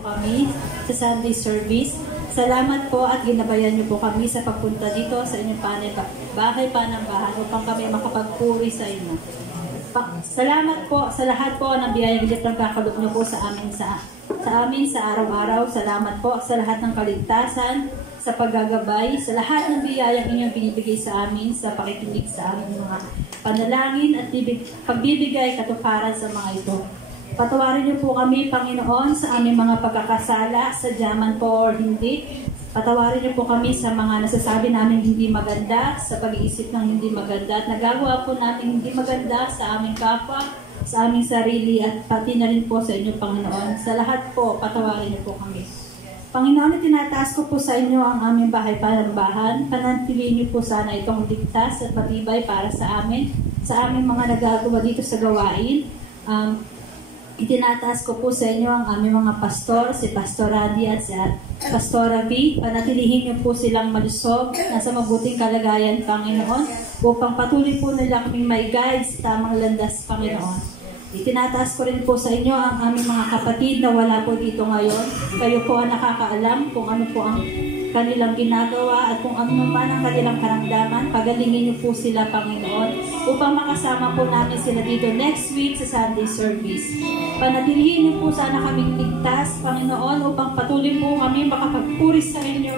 kami sa Sunday service. Salamat po at ginabayan niyo po kami sa pagpunta dito sa inyong bahay panambahan upang kami makapagpuri sa inyo. Salamat po sa lahat po ng biyayang nagkakalob niyo po sa amin sa araw-araw. Salamat po sa lahat ng kaligtasan, sa paggagabay, sa lahat ng biyayang inyong binibigay sa amin, sa pakikinig sa aming mga panalangin at pagbibigay katuparan sa mga ito. Patawarin niyo po kami, Panginoon, sa aming mga pagkakasala, sadyaman po or hindi. Patawarin niyo po kami sa mga nasasabi namin hindi maganda, sa pag-iisip ng hindi maganda, at nagagawa po namin hindi maganda sa aming kapwa, sa aming sarili, at pati na rin po sa inyo, Panginoon. Sa lahat po, patawarin niyo po kami. Panginoon, tinataas ko po sa inyo ang aming bahay panambahan. Panatilihin niyo po sana itong ligtas at matibay para sa amin, sa aming mga nagagawa dito sa gawain. Itinataas ko po sa inyo ang aming mga pastor, si Pastor Randy at si Pastora V. Panatilihin niyo po silang malusog, nasa mabuting kalagayan, Panginoon, upang patuloy po nila kaming may guide sa tamang landas, Panginoon. Itinataas ko rin po sa inyo ang aming mga kapatid na wala po dito ngayon. Kayo po ang nakakaalam kung ano po ang kanilang ginagawa at kung ano naman ang kanilang karamdaman. Pagalingin niyo po sila, Panginoon, upang makasama po namin sila dito next week sa Sunday service. Panatilihin niyo po sana kaming ligtas, Panginoon, upang patuloy po kami makapagpuri sa inyo.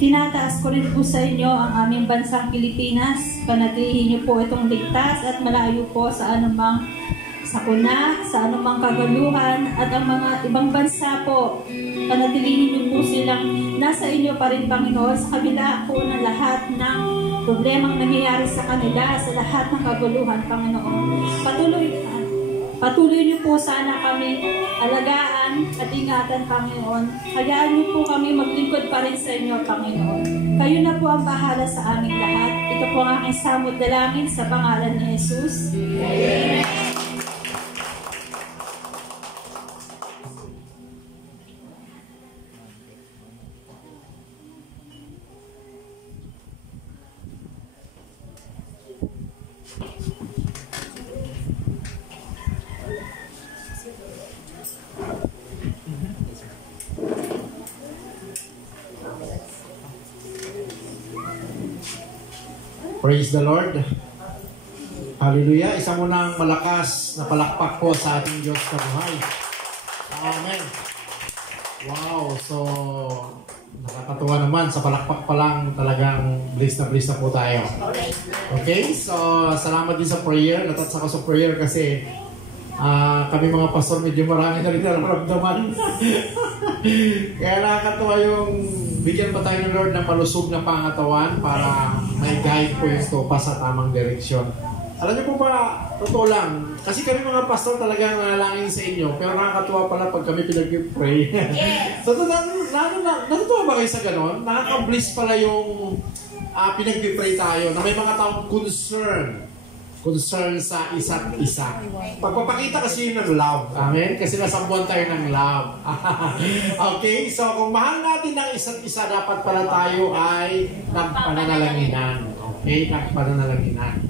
Itinataas ko rin po sa inyo ang aming bansang Pilipinas. Panatilihin niyo po itong ligtas at malayo po sa anumang sakuna, sa anumang kagaluhan, at ang mga ibang bansa po. Panatilihin niyo po silang nasa inyo pa rin, Panginoon, sa kabila po ng lahat ng problemang nangyayari sa kanila, sa lahat ng kaguluhan, Panginoon. Patuloy niyo po sana kami alagaan at ingatan, Panginoon. Hayaan niyo po kami maglingkod pa rin sa inyo, Panginoon. Kayo na po ang bahala sa aming lahat. Ito po ang aking samod dalangin sa pangalan ni Jesus. Amen. Praise the Lord. Hallelujah. Isa mo ng malakas na palakpak po sa ating Diyos na buhay. Amen. Wow. So, nakakatuwa naman. Sa palakpak pa lang talagang bliss na po tayo. Okay. So, salamat din sa prayer. Natats ako sa prayer kasi kami mga pastor medyo marami na rin nararamdaman. Kaya nakakatuwa yung bigyan pa tayo ng Lord ng malusog na pangatawan para may guide po yung stopa sa tamang direksyon. Alam niyo po ba, totoo lang, kasi kami mga pastor talagang nanalangin sa inyo, pero nakakatuwa pala pag kami pinag-pray. So, natutuwa ba kayo sa ganon? Nakaka-bliss pala yung pinag-pray tayo na may mga taong concern sa isa't isa. Pagpapakita kasi yun ng love. Amen? Kasi nasambuan tayo ng love. Okay? So, kung mahal natin ng isa't isa, dapat pala tayo ay nagpananalanginan. Okay? Nagpananalanginan.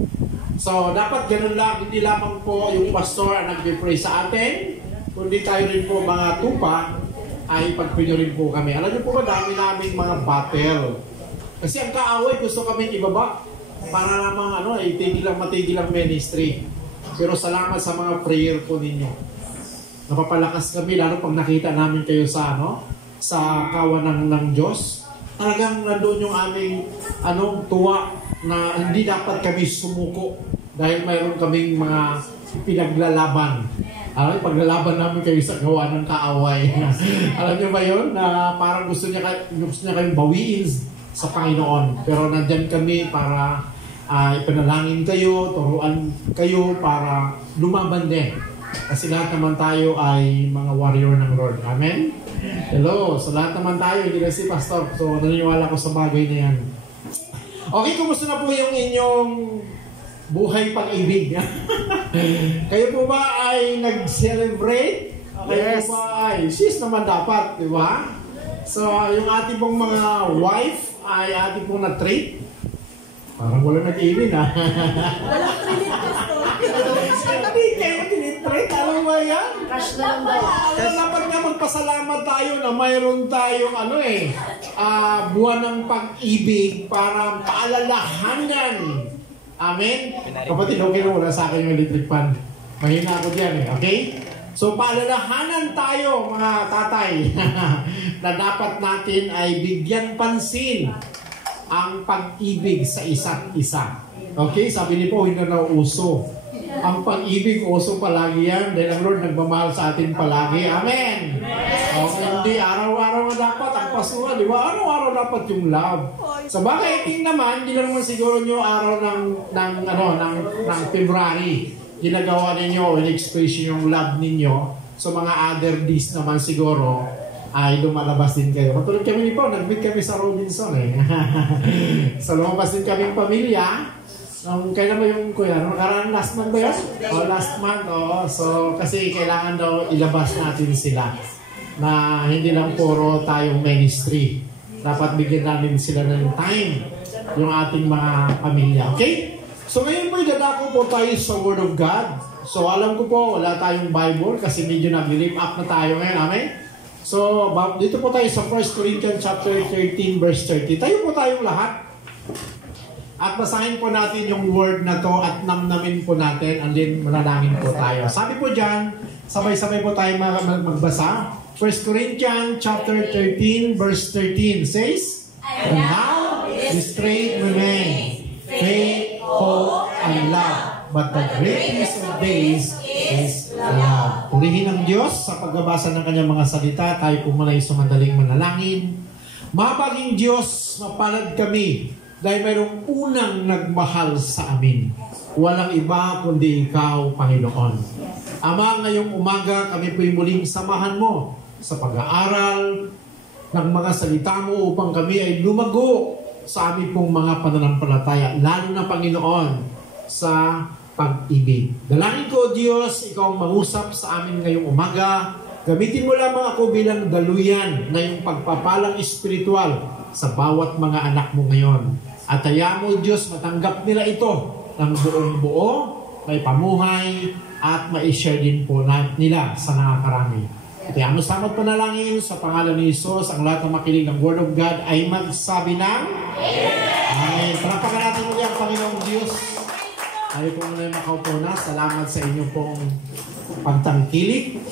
So, dapat ganun lang. Hindi lamang po yung pastor ang nag-pray sa atin, kundi tayo rin po mga tupa ay pagpinyo rin po kami. Alam niyo po ba, dami namin mga battle. Kasi ang kaaway, gusto kami ibaba para namang matigil ang ministry. Pero salamat sa mga prayer po ninyo. Napapalakas kami lalo pag nakita namin kayo sa sa kawan ng Diyos. Talagang nandoon yung aming tuwa na hindi dapat kami sumuko dahil mayroon kaming mga pinaglalaban. Paglalaban namin kayo sa gawa ng kaaway. Alam niyo ba yun? Na parang gusto niya kayong bawiin sa Panginoon. Pero nandyan kami para ipanalangin kayo, turuan kayo para lumaban din. Kasi lahat naman tayo ay mga warrior ng Lord. Amen? Hello. So lahat naman tayo, hindi na si Pastor. So naniniwala ko sa bagay na yan. Okay, kumusta na po yung inyong buhay pag-ibig? Kayo po ba ay nag-celebrate? Kayo po ba ay, sis naman dapat, di ba? So yung ating pong mga wife ay ating pong na-treat. Parang wala nag-ibig ha. Walang trinit, Pastor. Hindi kayo tinitreat. Alam mo yan? Cash na lang daw. Dapat nga magpasalamat tayo na mayroon tayong buwan ng pag-ibig para paalalahanan. Amen? Kapatid, okay na wala sa akin yung electric fan. Mahina ako dyan okay? So paalalahanan tayo mga tatay na dapat natin ay bigyan pansin ang pag-ibig sa isa't isa. Okay? Sabi ni po, hindi na uso. Ang pag-ibig, uso palagi yan dahil ang Lord nagmamahal sa atin palagi. Amen! Okay, hindi, araw-araw na dapat ang pasuha, di ba? Araw-araw dapat yung love. Sa bagay, naman, hindi na naman siguro nyo araw ng February. Ginagawa ninyo, in-expression yung love ninyo. So mga other days naman siguro, ay lumalabas din kayo. Matulad kami ni Paul, nag-meet kami sa Robinson So lumabas din kaming pamilya. Kailan ba yung kuya? Nakaraan last month ba yun? Last month. So kasi kailangan daw ilabas natin sila. Na hindi lang puro tayong ministry. Dapat bigyan namin sila ng time. Yung ating mga pamilya. Okay? So ngayon po dadako po tayo sa Word of God. So alam ko po wala tayong Bible kasi medyo nag-lift up na tayo ngayon. Amen? So, dito po tayo sa 1 Corinthians chapter 13 verse 30. Tayo po tayong lahat. At basahin po natin yung word na to at namnamin po natin and then manalangin po tayo. Sabi po dyan, sabay-sabay po tayo magbasa. 1 Corinthians chapter 13 verse 13 says, "And now this three remain, faith, hope, and love. But the greatest of these is love." Purihin ang Diyos sa pagbabasa ng kanyang mga salita. Tayo po muna sumadaling manalangin. Mabaging Diyos, mapalad kami dahil mayroong unang nagmahal sa amin. Walang iba kundi Ikaw, Panginoon. Ama, ngayong umaga kami po'y muling samahan mo sa pag-aaral ng mga salita mo upang kami ay lumago sa aming pong mga pananampalataya, lalo na Panginoon sa pag-ibig. Dalangin ko, Diyos, Ikaw ang mangusap sa amin ngayong umaga. Gamitin mo lamang ako bilang daluyan na yung pagpapalang espiritual sa bawat mga anak mo ngayon. At hayaan mo, Diyos, matanggap nila ito ng buong buo, may pamuhay, at ma-share din po nila sa nakakarami. Kaya mo samot panalangin sa pangalan ni Jesus, ang lahat ng makinig ng Word of God ay magsabi ng Amen. Palapakan natin muli ang Panginoong Diyos. Ayaw po muna yung makaupo na. Salamat sa inyong pong pagtangkilik.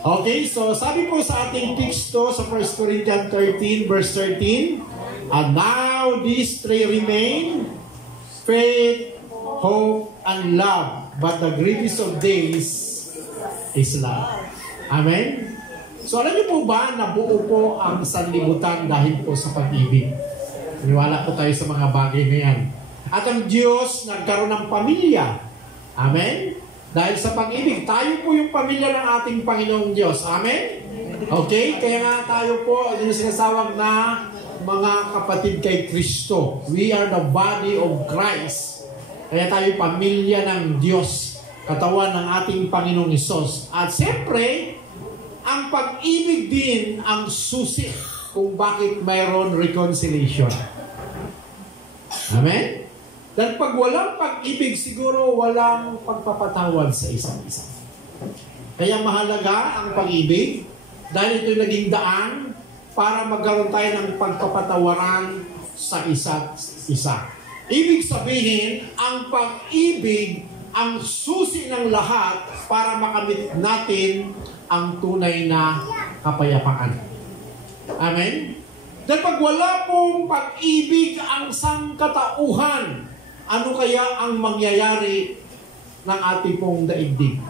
Okay, so sabi po sa ating teksto sa 1 Corinthians 13 verse 13, "And now these three remain, faith, hope, and love. But the greatest of these is love." Amen? So alam niyo po ba na buo po ang sanlibutan dahil po sa pag-ibig? Niwala po tayo sa mga bagay na yan. At ang Diyos nagkaroon ng pamilya. Amen? Dahil sa pag-ibig, tayo po yung pamilya ng ating Panginoong Diyos. Amen? Okay? Kaya nga tayo po, yung sinasawag na mga kapatid kay Kristo. We are the body of Christ. Kaya tayo pamilya ng Diyos, katawan ng ating Panginoong Hesus. At siyempre, ang pag-ibig din ang susi kung bakit mayroon reconciliation. Amen? Dahil pag walang pag-ibig, siguro walang pagpapatawad sa isa't isa. Kaya mahalaga ang pag-ibig dahil ito'y naging daan para magkaroon tayo ng pagpapatawaran sa isa't isa. Ibig sabihin, ang pag-ibig ang susi ng lahat para makamit natin ang tunay na kapayapaan. Amen? Dahil pag wala pong pag-ibig ang sangkatauhan, ano kaya ang mangyayari ng ating pong daigdig?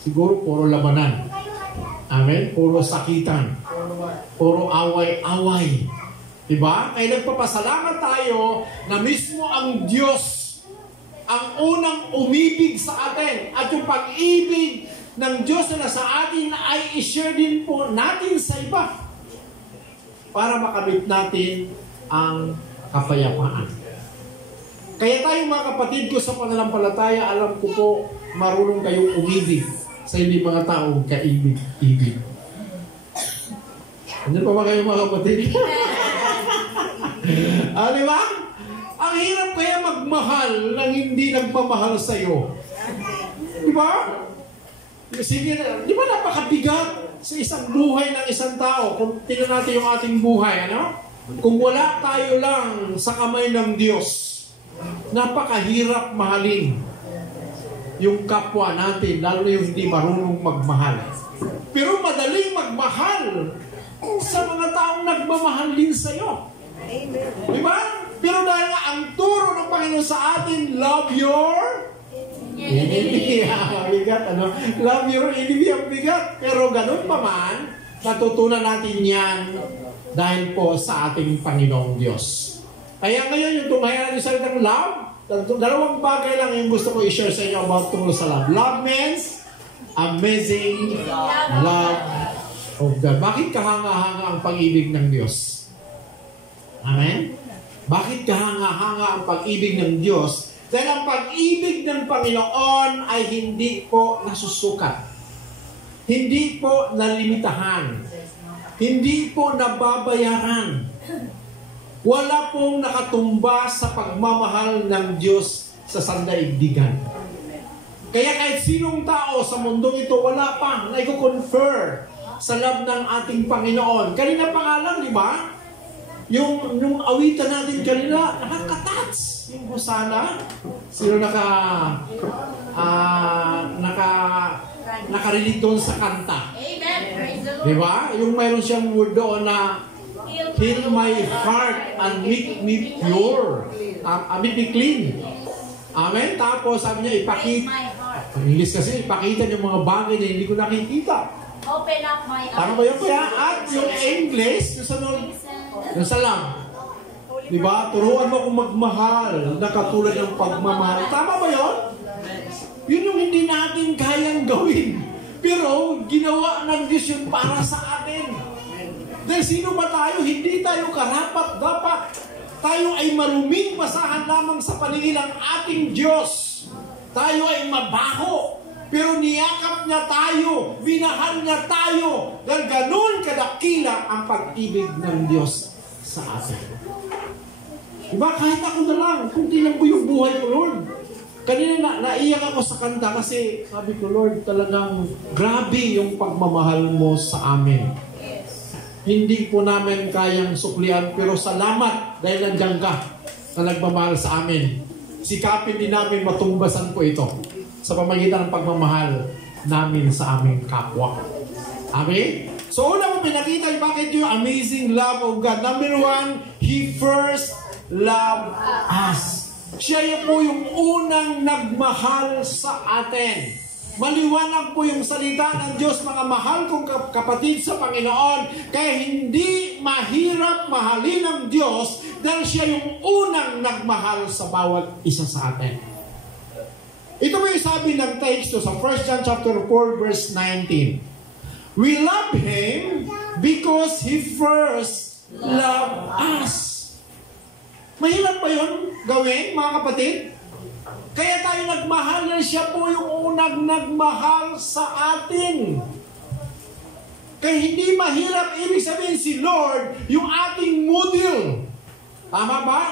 Siguro puro labanan. Amen? Puro sakitan. Puro away-away. Diba? Kaya nagpapasalamat tayo na mismo ang Diyos ang unang umibig sa atin. At yung pag-ibig ng Diyos na sa atin ay i-share din po natin sa iba para makamit natin ang kapayapaan. Kaya tayo mga kapatid ko sa pananampalataya, alam ko po marunong kayong umibig sa hindi mga taong kaibig-ibig. Ano pa ba kayo mga kapatid? Di ba? Ang hirap kaya magmahal nang hindi nagmamahal sa'yo. Di ba? Sige, di ba napakabigat sa isang buhay ng isang tao? Kung tingnan natin yung ating buhay, ano? Kung wala tayo lang sa kamay ng Diyos, napakahirap mahalin yung kapwa natin, lalo na yung hindi marunong magmahal. Pero madaling magmahal sa mga taong nagmamahal din sa'yo. Di ba? Pero dahil nga ang turo ng Panginoon sa atin, love your enemy. Bigat, ano? Love your enemy ang bigat. Pero ganun pa man, natutunan natin yan dahil po sa ating Panginoong Diyos. Kaya ngayon, yung tunghayan natin sa salitang love, dalawang bagay lang yung gusto ko i-share sa inyo about tungkol sa love. Love means amazing love of God. Bakit kahanga-hanga ang pag-ibig ng Diyos? Amen? Bakit kahanga-hanga ang pag-ibig ng Diyos? Dahil ang pag-ibig ng Panginoon ay hindi po nasusukat. Hindi po nalimitahan. Hindi po nababayaran. Wala pong nakatumba sa pagmamahal ng Diyos sa sandaigdigan. Kaya kahit sinong tao sa mundong ito, wala pa na i-confer sa love ng ating Panginoon. Kanina pa nga lang, di ba? Yung awitan natin kanina, nakaka-touch. Yung Hosanna. Sino nakarinig doon sa kanta? Amen. Praise the Lord. Di ba? Yung mayroon siyang word doon na heal my heart and make me pure. Make me clean. Amen? Tapos sabi niya, ipakita. Ang English kasi, ipakita yung mga bagay na hindi ko nakikita. Open up my eyes. Tama ba yun kaya? At yung English, yung sa love. Diba? Turuan mo akong magmahal na katulad ng pagmamahal. Tama ba yun? Yun yung hindi natin kayang gawin. Pero ginawa ng Diyos yun para sa atin. Dahil sino ba tayo? Hindi tayo karapat-dapat. Tayo ay maruming basahan lamang sa paningin ng ating Diyos. Tayo ay mabaho. Pero niyakap niya tayo. Binahal niya tayo. Dahil ganun kadakila ang pag-ibig ng Diyos sa atin. Diba? Kahit ako na lang. Kung tilang ko yung buhay ko, Lord. Kanina naiyak ako sa kanta kasi sabi ko, Lord, talagang grabe yung pagmamahal mo sa amin. Hindi po namin kayang suklian, pero salamat dahil nandiyan ka na nagmamahal sa amin. Sikapin din namin matumbasan po ito sa pamagitan ng pagmamahal namin sa aming kapwa. Amen? So una mo pinakita bakit yung amazing love of God. Number one, He first loved us. Siya po yung unang nagmahal sa atin. Maliwanag po yung salita ng Diyos, mga mahal kong kapatid sa Panginoon, kaya hindi mahirap mahalin ng Diyos dahil siya yung unang nagmahal sa bawat isa sa atin. Ito mo yung sabi ng text sa 1 John chapter 4 verse 19. We love Him because He first loved us. Mahirap ba yun gawin, mga kapatid? Kaya tayo nagmahal na siya po yung unang nagmahal sa atin. Kaya hindi mahirap, ibig sabihin si Lord, yung ating model. Tama ba?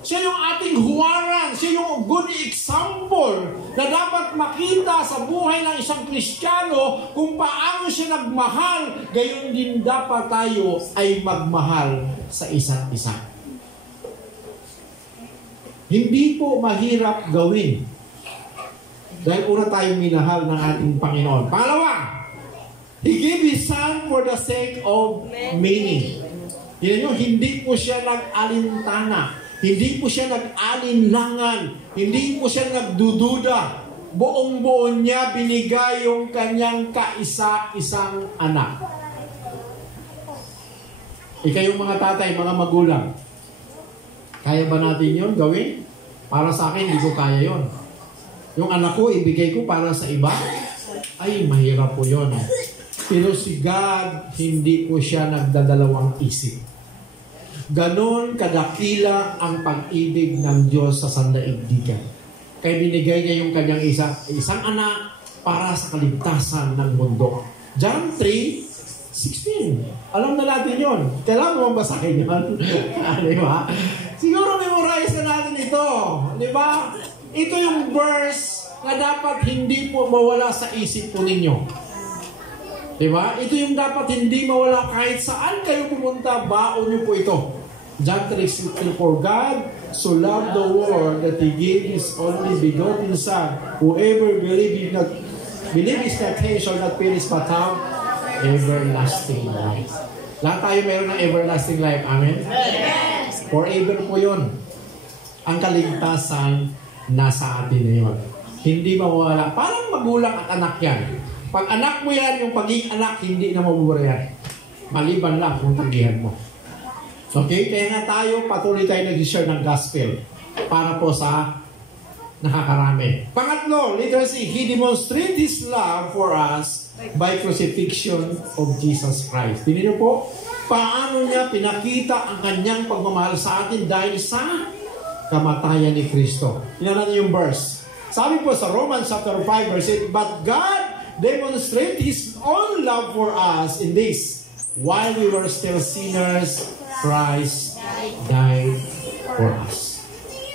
Siya yung ating huwaran, siya yung good example na dapat makita sa buhay ng isang Kristiyano kung paano siya nagmahal, gayon din dapat tayo ay magmahal sa isa't isa. Hindi po mahirap gawin. Dahil una tayong minahal ng ating Panginoon. Pangalawa, He gave His Son for the sake of many. Yan yun, hindi po siya nag-alintana. Hindi po siya nag-alinlangan. Hindi po siya nagdududa. Buong-buo niya binigay yung kanyang kaisa-isang anak. Ikayong mga tatay, mga magulang, kaya ba natin yun gawin? Para sa akin, hindi ko kaya yun. Yung anak ko, ibigay ko para sa iba? Ay, mahirap po yun. Pero si God, hindi po siya nagdadalawang isip. Ganon kadakila ang pag-ibig ng Diyos sa sandaigdigan. Kaya binigay niya yung kanyang isang anak para sa kaligtasan ng mundo. John 3, 16. Alam na natin yun. Kailangan mo basahin yun. Di ba? Siguro memorize na natin ito. Di ba? Ito yung verse na dapat hindi po mawala sa isip po ninyo. Di ba? Ito yung dapat hindi mawala kahit saan kayo pumunta, baon nyo po ito. John 3:16, for God so loved the world that He gave His only begotten Son. Whoever believes His not shall not perish but have everlasting life. Lahat tayo meron ng everlasting life. Amen? Yes. Forever po yun. Ang kaligtasan nasa atin na yun. Hindi mawala. Parang magulang at anak yan. Pag anak mo yan, yung pagiging anak, hindi na mabubura yan. Maliban lang kung tagihan mo. Okay? Kaya nga tayo, patuloy tayo nag-share ng gospel para po sa nakakarami. Pangatlo, literacy, He demonstrated His love for us by crucifixion of Jesus Christ. Tingnan niyo po, paano niya pinakita ang kanyang pagmamahal sa atin dahil sa kamatayan ni Kristo. Tingnan niyo yung verse. Sabi po sa Romans chapter 5 verse 8, but God demonstrated His own love for us in this, while we were still sinners, Christ died for us.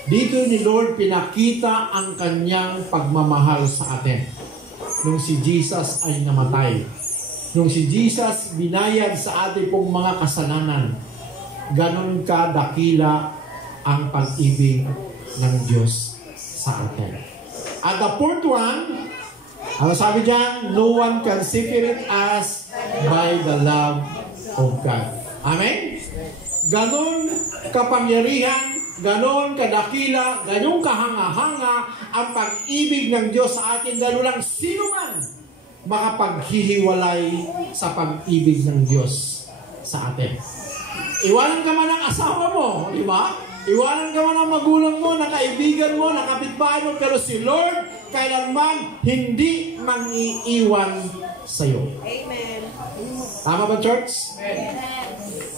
Dito ni Lord pinakita ang kanyang pagmamahal sa atin. Nung si Jesus ay namatay. Nung si Jesus binayad sa atin pong mga kasalanan. Ganon ka dakila ang pag-ibig ng Diyos sa atin. At the fourth one, ano sabi diyan? No one can separate us by the love of God. Amen? Ganon kapangyarihan, ganon kadakila, ganon kahanga-hanga ang pag-ibig ng Diyos sa atin, dahil walang sino man makapaghihiwalay sa pag-ibig ng Diyos sa atin. Iwanan ka man ang asawa mo, di ba? Iwanan ka man ang magulang mo, ng kaibigan mo, ng kapitbahay mo, pero si Lord kailanman hindi mang-iiwan sa'yo. Amen. Tama ba, church? Amen.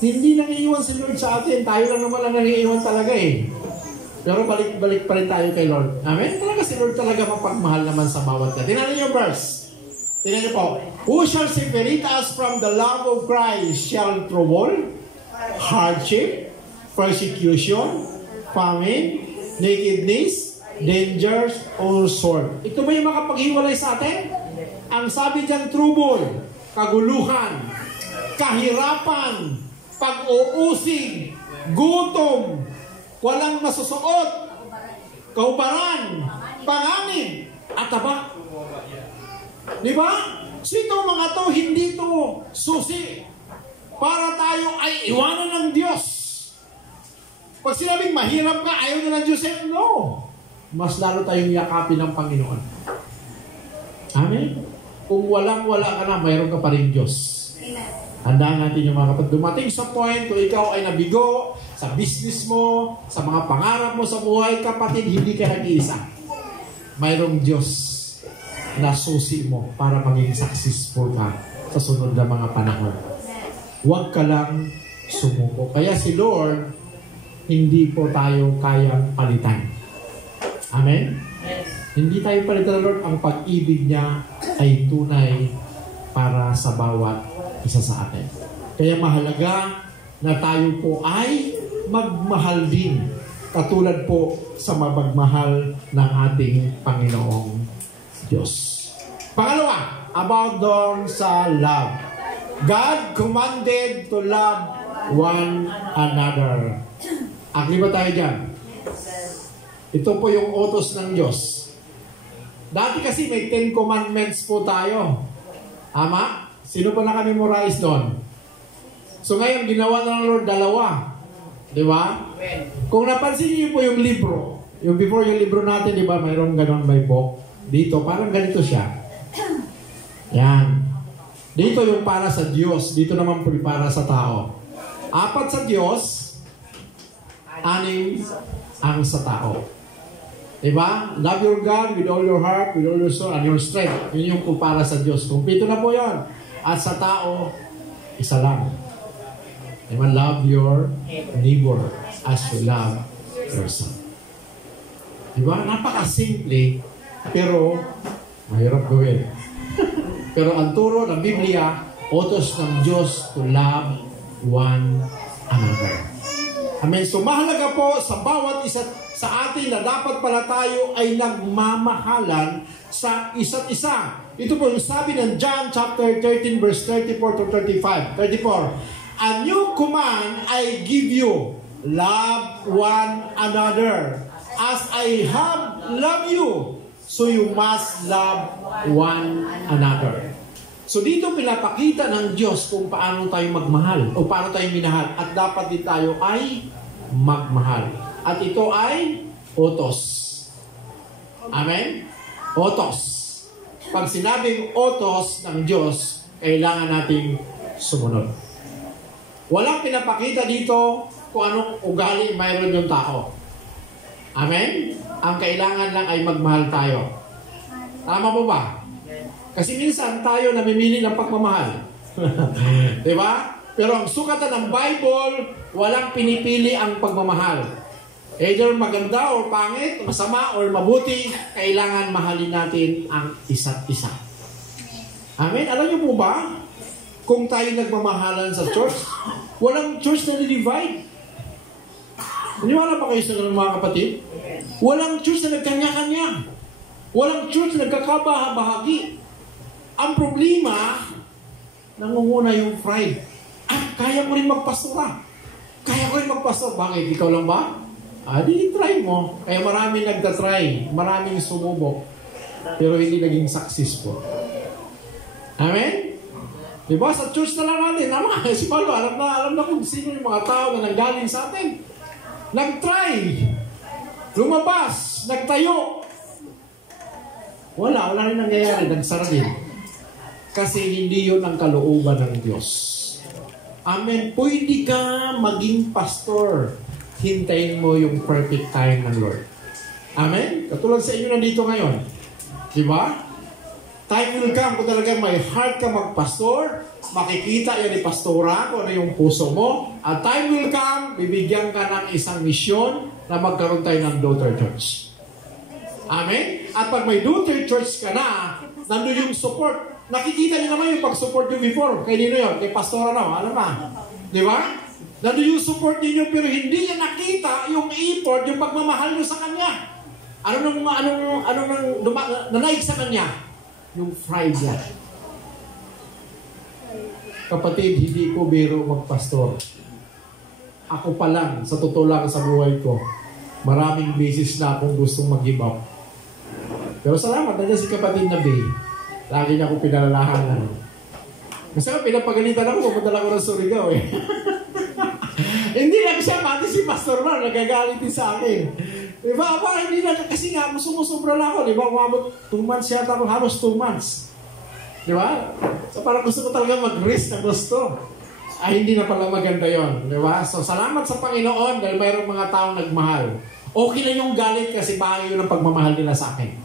Hindi nangiiwan si Lord sa atin. Tayo lang naman ang nangiiwan talaga eh. Pero balik-balik pa rin tayo kay Lord. Amen? Talaga si Lord talaga mapagmahal naman sa bawat ka. Tingnan niyo yung verse. Tingnan niyo po. Who shall separate us from the love of Christ? Shall trouble, hardship, persecution, famine, nakedness, dangers, or sword. Ito ba yung makapaghiwalay sa atin? Ang sabi dyan, trouble, kaguluhan, kahirapan, pag-uusig, gutom, walang masusuot, kaubaran, pangangin, at taba. Di ba? Sito mga to, hindi to susi para tayo ay iwanan ng Diyos. Pag sinabing mahirap ka, ayaw na ng Diyos, no. Mas lalo tayong yakapin ng Panginoon. Amen? Kung walang-wala ka na, mayroon ka pa rin Diyos. Handaan natin yung mga kapatid. Dumating sa point kung ikaw ay nabigo sa business mo, sa mga pangarap mo sa buhay, kapatid, hindi ka nag-iisa. Mayroong Diyos na susi mo para maging successful ka sa sunod na mga panahon. Huwag ka lang sumuko. Kaya si Lord, hindi po tayo kayang palitan. Amen? Hindi tayo palitan ng Lord. Ang pag-ibig niya ay tunay para sa bawat isa sa atin. Kaya mahalaga na tayo po ay magmahal din, katulad po sa mapagmahal ng ating Panginoong Diyos. Pangalawa, about doon sa love. God commanded to love one another. Agree ba tayo dyan? Ito po yung utos ng Diyos. Dati kasi may 10 commandments po tayo. Ama? Sino pa nakamemorize doon? So ngayon, ginawa ng Lord 2. Di ba? Kung napansin niyo po yung libro, yung before yung libro natin, di ba, mayroong ganon may book. Dito, parang ganito siya. Yan. Dito yung para sa Diyos. Dito naman po para sa tao. 4 sa Diyos, 6 ang sa tao. Diba? Love your God with all your heart, with all your soul, and your strength. Yun yung po para sa Diyos. Kumpleto na po yun. At sa tao, isa lang. Diba? Love your neighbor as you love yourself. Diba? Napaka-simple, pero mahirap gawin. Pero ang turo ng Biblia, Utos ng Diyos to love one another. Amen. So mahalaga po sa bawat isa sa atin na dapat pala tayo ay nagmamahalan sa isa't isa. Ito po yung sabi ng John chapter 13 verse 34 to 35. 34. A new command I give you, love one another. As I have loved you, so you must love one another. So dito pinapakita ng Diyos kung paano tayo magmahal o paano tayo minahal. At dapat din tayo ay magmahal. At ito ay utos. Amen? Utos. Pag sinabing utos ng Diyos, kailangan nating sumunod. Walang pinapakita dito kung anong ugali mayroon yung tao. Amen? Ang kailangan lang ay magmahal tayo. Tama po ba? Kasi minsan tayo namimili ng pagmamahal. Diba? Pero ang sukatan ng Bible, walang pinipili ang pagmamahal. Either maganda or pangit, masama or mabuti, kailangan mahalin natin ang isa't isa. Amen? Alam niyo po ba, kung tayo nagmamahalan sa church, walang church na divide. Naniwala pa kayo sa ganun mga kapatid? Walang church na nagkanya-kanya. Walang church na nagkakabahagi. Ang problema, nangunguna yung pride. Kaya ko rin magpastora. Kaya ko rin magpastor. Bakit? Ikaw lang ba? Di try mo. Kaya maraming nagtatry. Maraming sumubok. Pero hindi naging successful. Amen? Diba? Sa church na lang natin. Si Paulo, alam na kung sino yung mga tao na nanggaling sa atin. Nag-try. Lumabas. Nagtayo. Wala rin nangyayari. Nagsara din. Kasi hindi yun ang kalooban ng Diyos. Amen. Pwede ka maging pastor. Hintayin mo yung perfect time ng Lord. Amen? Katulad sa inyo nandito ngayon. Diba? Time will come kung talaga may heart ka magpastor, makikita yan ni pastora kung ano yung puso mo. At time will come, bibigyan ka ng isang misyon na magkaroon tayo ng daughter church. Amen? At pag may daughter church ka na, nandun yung support. Nakikita niyo naman yung pag-support nyo before. Kay nino yun? Kay pastora na. Alam na. Di ba? Nandun yung support niyo pero hindi niya nakita yung effort, yung pagmamahal nyo sa kanya. Anong nanaig sa kanya? Yung pride niya. Kapatid, hindi ko biro magpastor. Ako pa lang, sa totoo lang sa buhay ko, maraming beses na akong gustong mag-give up. Pero salamat, nandiyan si kapatid na Bay. Lagi niya akong pinalalahanan. Kasi pinapagalitan ako, pumunta ko ng Surigao eh. Hindi lang siya, pati si Pastor Mar, nagagalit din sa akin. Diba, hindi na, kasi nga, sumusobra na ako. Diba, umabot 2 months yata ako, halos 2 months. Diba? So parang gusto ko talaga mag-risk na gusto. Hindi na pala maganda yon, diba? So salamat sa Panginoon dahil mayroong mga taong nagmahal. Okay na yung galit kasi bahagi yun ng pagmamahal nila sa akin.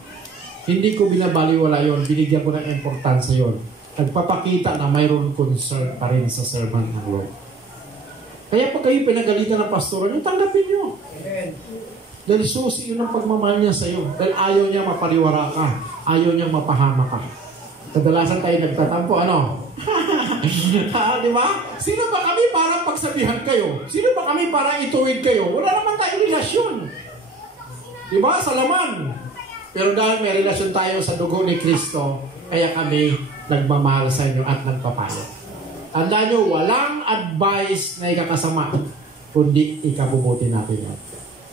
Hindi ko binabaliwala yon, binigyan ko ng importansya yon. Nagpapakita na mayroong concern pa rin sa servant ng Lord. Kaya pag kayo pinagalitan ng pastoran, yung tanggapin nyo. Amen. Dahil susi yun ang pagmamahal niya sa iyo. Dahil ayaw niya mapariwara ka. Ayaw niya mapahama ka. Kadalasan tayo nagtatampo, ano? Di ba? Sino ba kami para pagsabihan kayo? Sino ba kami para ituwid kayo? Wala naman tayong relasyon. Di ba? Sa laman. Pero dahil may relasyon tayo sa dugo ni Kristo, kaya kami nagmamahal sa inyo at nagpapayo. Tandaan nyo, walang advice na ikakasama, kundi ikabubuti natin yan.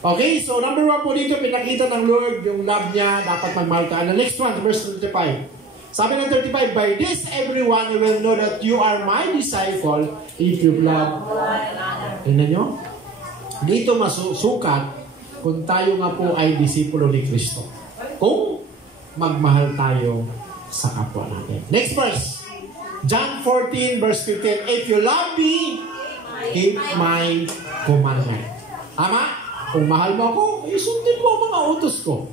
Okay, so number 1 po dito, pinakita ng Lord yung love niya, dapat magmahal ka. And the next one, verse 35. Sabi ng 35, by this everyone will know that you are my disciple if you love. Tingnan nyo? Dito masusukat kung tayo nga po ay disipulo ni Kristo. Kung magmahal tayo sa kapwa natin. Next verse. John 14 verse 15. If you love me, keep my commandment. Tama? Kung mahal mo ako, sundin mo ang mga utos ko.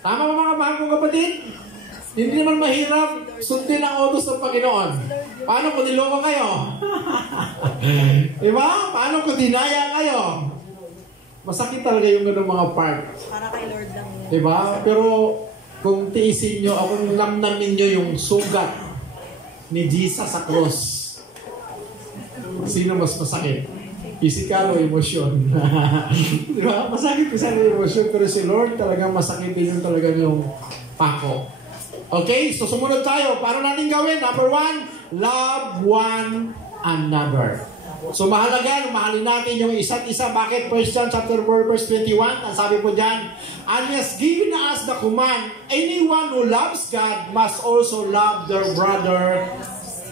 Tama ba mga mahal kong kapatid? Hindi naman mahirap sundin ang utos ng Panginoon. Paano kung niloko kayo? Diba? Paano kung dinaya kayo? Masakit talaga yung ganun mga part. Para kay Lord lang yun. Diba? Pero kung tiisin nyo, kung lamnamin nyo yung sugat ni Jesus sa cross. Sino mas masakit? Physical o emosyon? Di ba? Masakit kasi ang emosyon, pero si Lord talagang masakit din yung talagang yung pako. Okay? So sumunod tayo. Paano natin gawin? Number 1, love one another. So mahalaga, mahalin natin yung isa't isa. Bakit? 1 John chapter 4 verse 21, ang sabi po dyan, and He has given us the command, anyone who loves God must also love their brother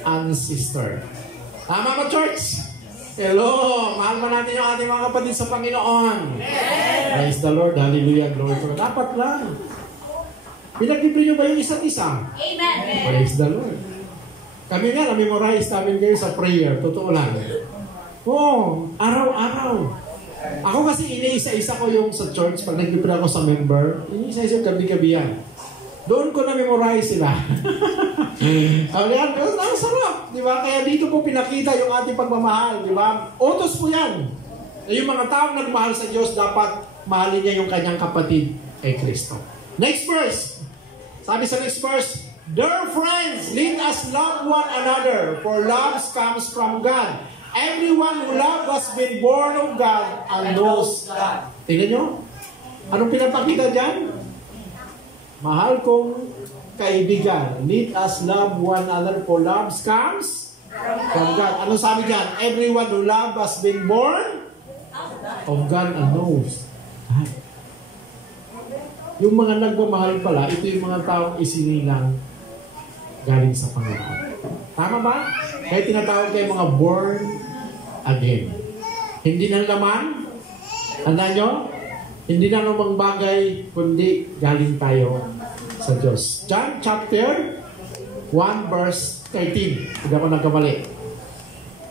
and sister. Tama ba, church? Hello! Mahal ba natin yung ating mga kapatid sa Panginoon? Yes. Praise the Lord. Hallelujah. Glory to God. Dapat lang. Pinag-libre nyo ba yung isa't isa? Amen. Praise the Lord. Kami nga, na-memorize namin kayo sa prayer. Totoo lang. Araw-araw. Ako kasi iniisa-isa ko yung sa church, pag nag-libre ako sa member, iniisa-isa gabi-gabi yan. Doon ko na-memorize sila. Ang sarap, di ba? Kaya dito po pinakita yung ating pagmamahal, di ba? Utos po yan. Yung mga taong nagmahal sa Diyos, dapat mahalin niya yung kanyang kapatid kay Kristo. Next verse. Sabi sa next verse, dear friends, let us love one another, for love comes from God. Everyone who loves has been born of God and knows God. Tingnan nyo? Anong pinapakita dyan? Mahal kong kaibigan, let us love one another, for love comes from God. Anong sabi dyan? Everyone who loves has been born of God and knows God. Yung mga nagmamahal pala, ito yung mga taong isinilang galing sa Panginoon. Tama ba? Kaya tinatawag kayo mga born again. Hindi ng laman, tanda nyo? Hindi na namang bagay, kundi galing tayo sa Diyos. John chapter 1 verse 13. Hindi ako nagkamali.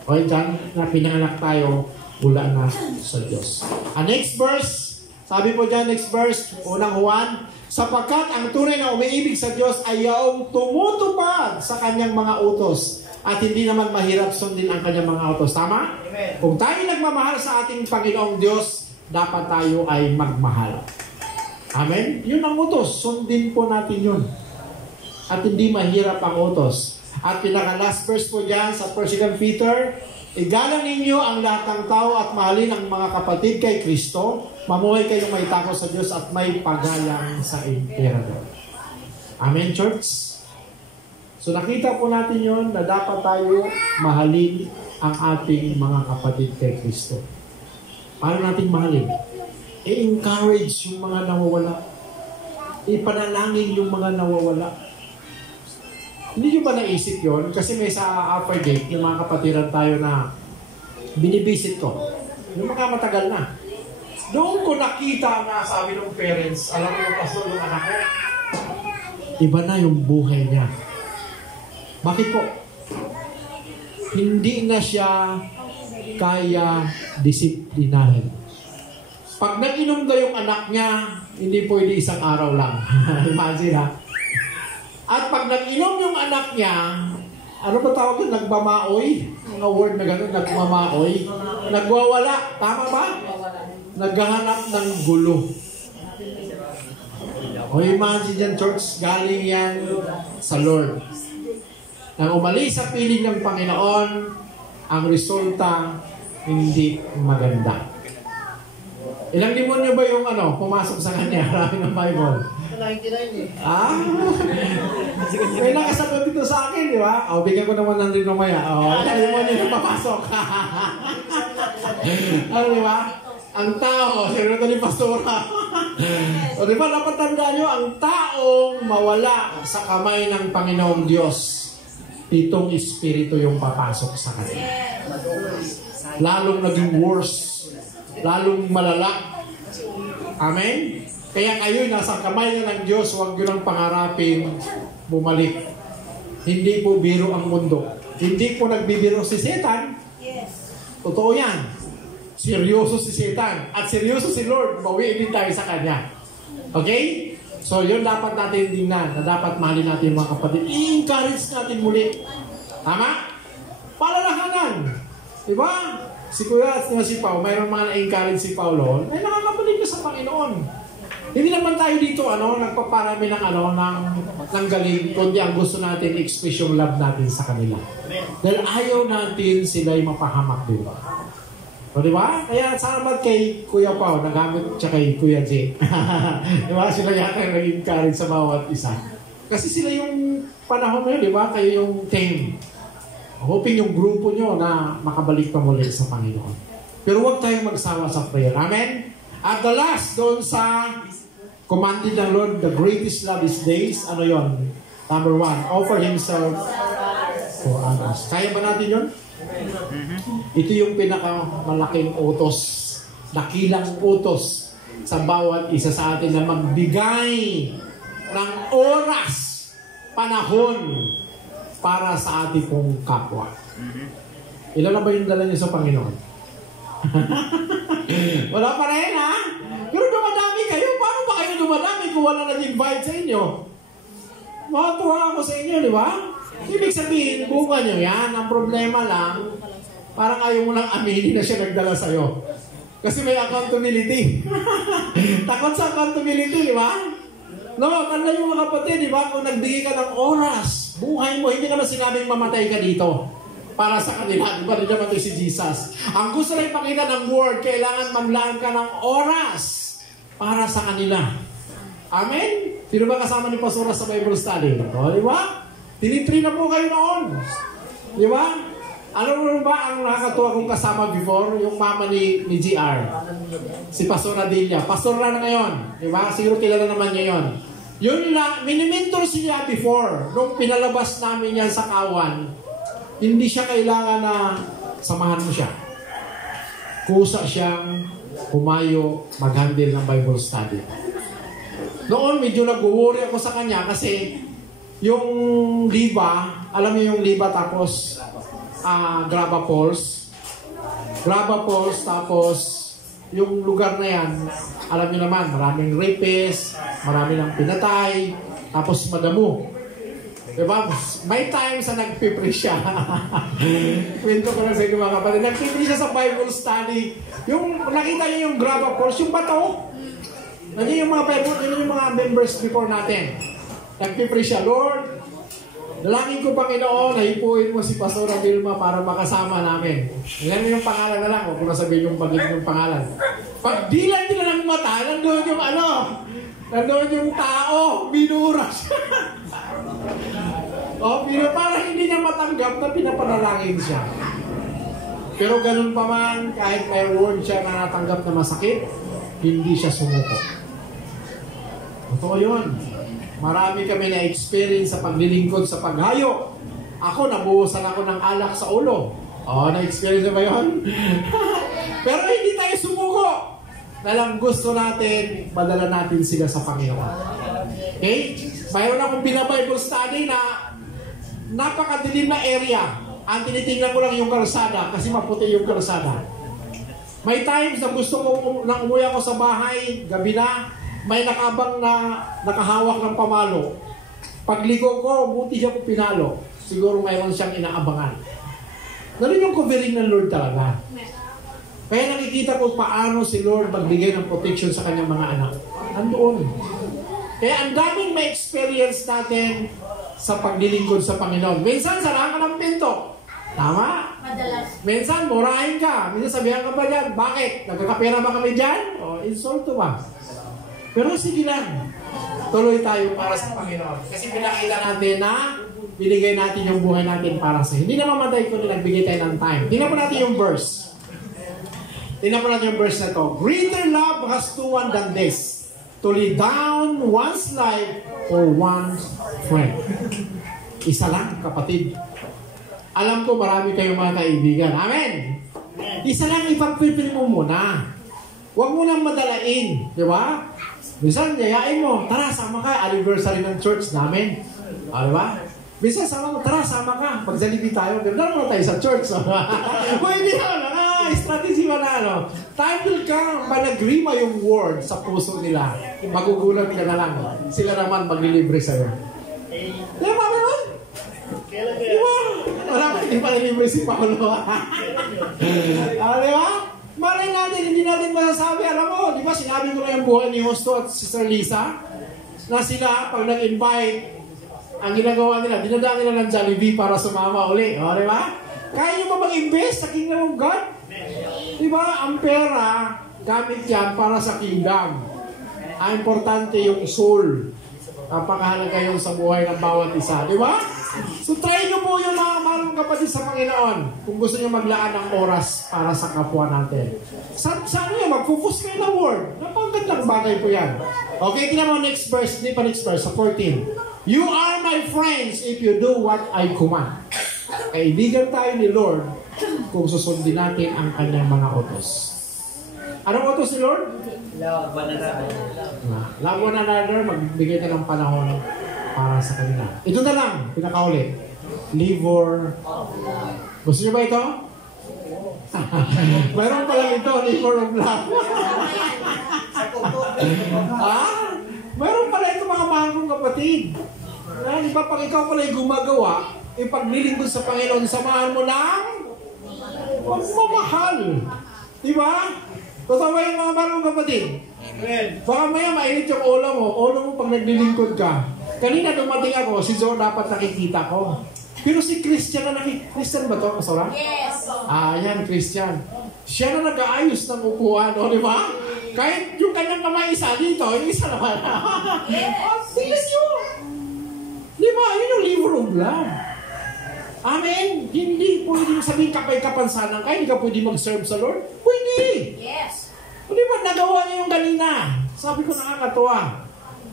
Okay, John, na pinanganak tayo mula na sa Diyos. Ang next verse, sabi po dyan, next verse, unang Juan, sapagkat ang tunay na umiibig sa Diyos ay yaong tumutupad sa kanyang mga utos at hindi naman mahirap sundin ang kanyang mga utos. Tama? Amen. Kung tayo nagmamahal sa ating Panginoong Diyos, dapat tayo ay magmahal. Amen? Yun ang utos. Sundin po natin yun. At hindi mahirap ang utos. At pinaka-last verse po dyan sa 1 Peter, igalang ninyo ang lahat ng tao at mahalin ang mga kapatid kay Kristo. Mamuhay kayong may takot sa Diyos at may pagalang sa emperador. Amen, church? So nakita po natin yon na dapat tayo mahalin ang ating mga kapatid kay Kristo. Paano natin mahalin? I-encourage yung mga nawawala. Ipanalangin yung mga nawawala. Hindi nyo ba naisip yon? Kasi may sa Upper Gate, yung mga kapatiran tayo na binibisit ko. Yung mga matagal na. Doon ko nakita na sabi ng parents, alam mo yung pastor ng anak ko, iba na yung buhay niya. Bakit po? Hindi na siya kaya disiplinahin. Pag nag-inom daw yung anak niya, hindi pwede isang araw lang. Imagine ha? At pag nag-inom yung anak niya, ano ba tawag yun? Nagmamaoy? Mga word na gano'n, nagmamaoy. Nagwawala. Tama ba? Naghahanap ng gulo. O imagine yan, church, galing yan sa Lord. Nang umalis sa piling ng Panginoon, ang resulta hindi maganda. Ilang demonyo ba yung pumasok sa kanya? Marami ng Bible. 99 may nakasagot dito sa akin, di ba? Bigyan ko naman ng rin mamaya. Ilang demonyo yung papasok. Di ba? Ang tao, sinuto ni Pastora. O di ba, dapat tandaan nyo, ang taong mawala sa kamay ng Panginoong Diyos, itong espiritu yung papasok sa kanya. Lalong naging worse. Lalong malala. Amen? Kaya kayo, nasa kamay na ng Diyos, huwag nyo nang pangarapin bumalik. Hindi po biro ang mundo. Hindi po nagbibiro si Satan. Totoo yan. Seryoso si Satan. At seryoso si Lord. Bawiin din tayo sa Kanya. Okay? So, yun dapat natin tingnan na dapat mahalin natin yung mga kapatid. I-encourage natin muli. Tama? Palalahanan. Diba? Si Kuya at si Pao, mayroon mga na-encourage si Paulo, may nakakapatid ka sa Panginoon. Hindi naman tayo dito, nagpaparami ng galing, kundi ang gusto natin, express yung love natin sa kanila. Dahil ayaw natin sila'y mapahamak, di ba? O, di ba? Kaya salamat kay Kuya Pao, nagamit siya kay Kuya J. Di ba? Sila yata yung nag-encourage sa bawat isa. Kasi sila yung panahon na yun, di ba? Kayo yung team. Hoping yung grupo nyo na makabalik pa muli sa Panginoon. Pero huwag tayong magsawa sa prayer. Amen? At the last, doon sa commanded ng Lord, the greatest love is this. Ano yon? Number 1, offer Himself for others. Kaya ba natin yun? Ito yung pinakamalaking utos, dakilang utos sa bawat isa sa atin na magbigay ng oras, panahon para sa ating pong kapwa. Ilan na ba yung dala niyo sa Panginoon? Wala pa rin, ha? Pero dumadami kayo. Paano ba kayo dumadami kung wala nag-invite sa inyo? Matuwa ako sa inyo, di ba? Ibig sabihin, buka nyo yan. Ang problema lang, parang ayaw mo lang aminin na siya nagdala sa'yo. Kasi may accountability. Takot sa accountability, di ba? No, kanda yung mga kapatid, di ba? Kung nagbigay ka ng oras, buhay mo, hindi naman sinabing mamatay ka dito para sa kanila. Di ba? Hindi naman ito si Jesus. Ang gusto na ipakita ng word, kailangan maglaan ka ng oras para sa kanila. Amen? Sino ba kasama ni Pastora sa Bible study? O, di ba? Tinitri na po kayo noon. Di ba? Ano ba ang nakakatuwa kong kasama before? Yung mama ni GR. Si Pastor Adilla. Pastor na ngayon. Di ba? Siguro kilala naman niya yun. Yun lang, minimentor siya before. Nung pinalabas namin yan sa kawan, hindi siya kailangan na samahan mo siya. Kusa siyang humayo, mag-handle ng Bible study. Noon, medyo nag-worry ako sa kanya kasi yung Liba, alam niyo yung Liba tapos Grava Falls. Grava Falls tapos yung lugar na yan, alam niyo naman, maraming rapist, marami ng pinatay, tapos madamo. Diba? May times na nagpipre siya. Kwento ko lang sa inyo mga kapatid. Nagpipre siya sa Bible study. Yung, nakita niyo yung Grava Falls, yung bato. Nandiyan yung mga Bible, yung mga members before natin. Nagpipre siya, Lord, dalangin ko Panginoon, nahipuin mo si Pastora Vilma para makasama namin. Ilan yung pangalan na lang, huwag ko na sabihin yung pangalan. Pag dilan nila ng mata, nandun yung nandun yung tao, binura siya. Para hindi niya matanggap na pinapanalangin siya. Pero ganun pa man, kahit may word siya na natanggap na masakit, hindi siya sumuko. Totoo yun. Marami kami na-experience sa paglilingkod sa paghayo. Ako, nabuhusan ako ng alak sa ulo. Na-experience ba yun? Pero hindi tayo sumuko. Dahil gusto natin, madala natin sila sa Panginoon. Okay? Mayroon akong binabible study na napakadilim na area. Ang tinitingnan ko lang yung kalsada kasi maputi yung kalsada. May times na gusto ko nang umuwi ako sa bahay, gabi na, may nakabang na nakahawak ng pamalo. Pagligo ko, buti siya pinalo. Siguro mayroon siyang inaabangan. Ganun yung covering ng Lord talaga. Kaya nakikita ko paano si Lord magbigay ng protection sa kanyang mga anak. Andoon. Kaya ang daming may experience natin sa paglilingkod sa Panginoon. Minsan, sarahan ka ng pinto. Tama? Madalas. Minsan, murahin ka. Minsan, sabihan ka ba dyan? Bakit? Nagkakapera ba kami dyan? Insulto ba? Pero sige lang. Tuloy tayo para sa Panginoon. Kasi pinakita natin na binigay natin yung buhay natin para sa hindi na mamatay kung nagbigay tayo ng time. Tingnan po natin yung verse. Tingnan po natin yung verse na to. Greater love has no one than this, to lay down one's life for one's friend. Isa lang, kapatid. Alam ko marami kayong mga kaibigan. Amen? Isa lang, ipag-prepare mo muna. Huwag mo nang madalain. Di ba? Minsan, yayain mo, tara, sama ka. Anniversary ng church namin. Di ba? Minsan, sama mo, tara, sama ka. Pag-zalibi tayo, ganda naman tayo sa church. Pwede yun. Strategy mo na, Time will come, panagrima yung word sa puso nila. Magugulat ka na lang. Sila naman maglilibre sa'yo. Di ba, meron? Di ba? Wala, hindi pa nilibre si Paulo. Di ba? Malay natin, hindi natin masasabi. Alam mo, di ba sinabi ko na yung buhay ni Hosto at Sister Lisa, na sila, pag nag-invite, ang ginagawa nila, dinadaan nila ng Jollibee para sumama uli. O, di ba? Kaya nyo ba mag-invest sa Kingdom of God? Di ba? Ang pera, gamit yan para sa Kingdom. Ang importante yung soul. Napakahalaga yun sa buhay ng bawat isa. Di ba? So try nyo po yung mga maraming kapatid sa Panginoon kung gusto nyo maglaan ng oras para sa kapwa natin. Saan nyo? Mag-focus kayo ng word. Napagandang bagay po yan. Okay, tingnan mo next verse. Hindi pa next verse. Sa 14. You are my friends if you do what I command. Kaibigan tayo ni Lord kung susundin natin ang kanyang mga utos. Anong utos ni Lord? Love one another. Love one another, magbigay ka ng panahon para sa kanila. Ito na lang, pinakaulit. Livor. Gusto niyo ba ito? Mayroon pala ito, Livor of Love. Mayroon pala ito mga mahal kong kapatid. Di ba pag ikaw pala yung gumagawa, ipaglilingkod sa Panginoon, samahan mo ng pagmamahal. Di ba? Totoo ba yung mga mahal kong kapatid? Baka maya mainit yung ulo mo pag naglilingkod ka. Kanina dumating ako, si Zoe dapat nakikita ko. Pero si Christian na Christian ba ito, Pastora? Yes. Yan, Christian. Siya na nag-aayos ng upuan, o di ba? Kahit yung kanyang kamay isa dito, yung isa naman. Yes. Tingnan nyo. Di ba? Yun yung Livor of Love. Amen. Hindi pwede sabihin kapay-kapansanan ka, hindi ka pwede mag-serve sa Lord. Pwede. Yes. O di ba, nagawa niya yung kanina. Sabi ko nakakatuwa.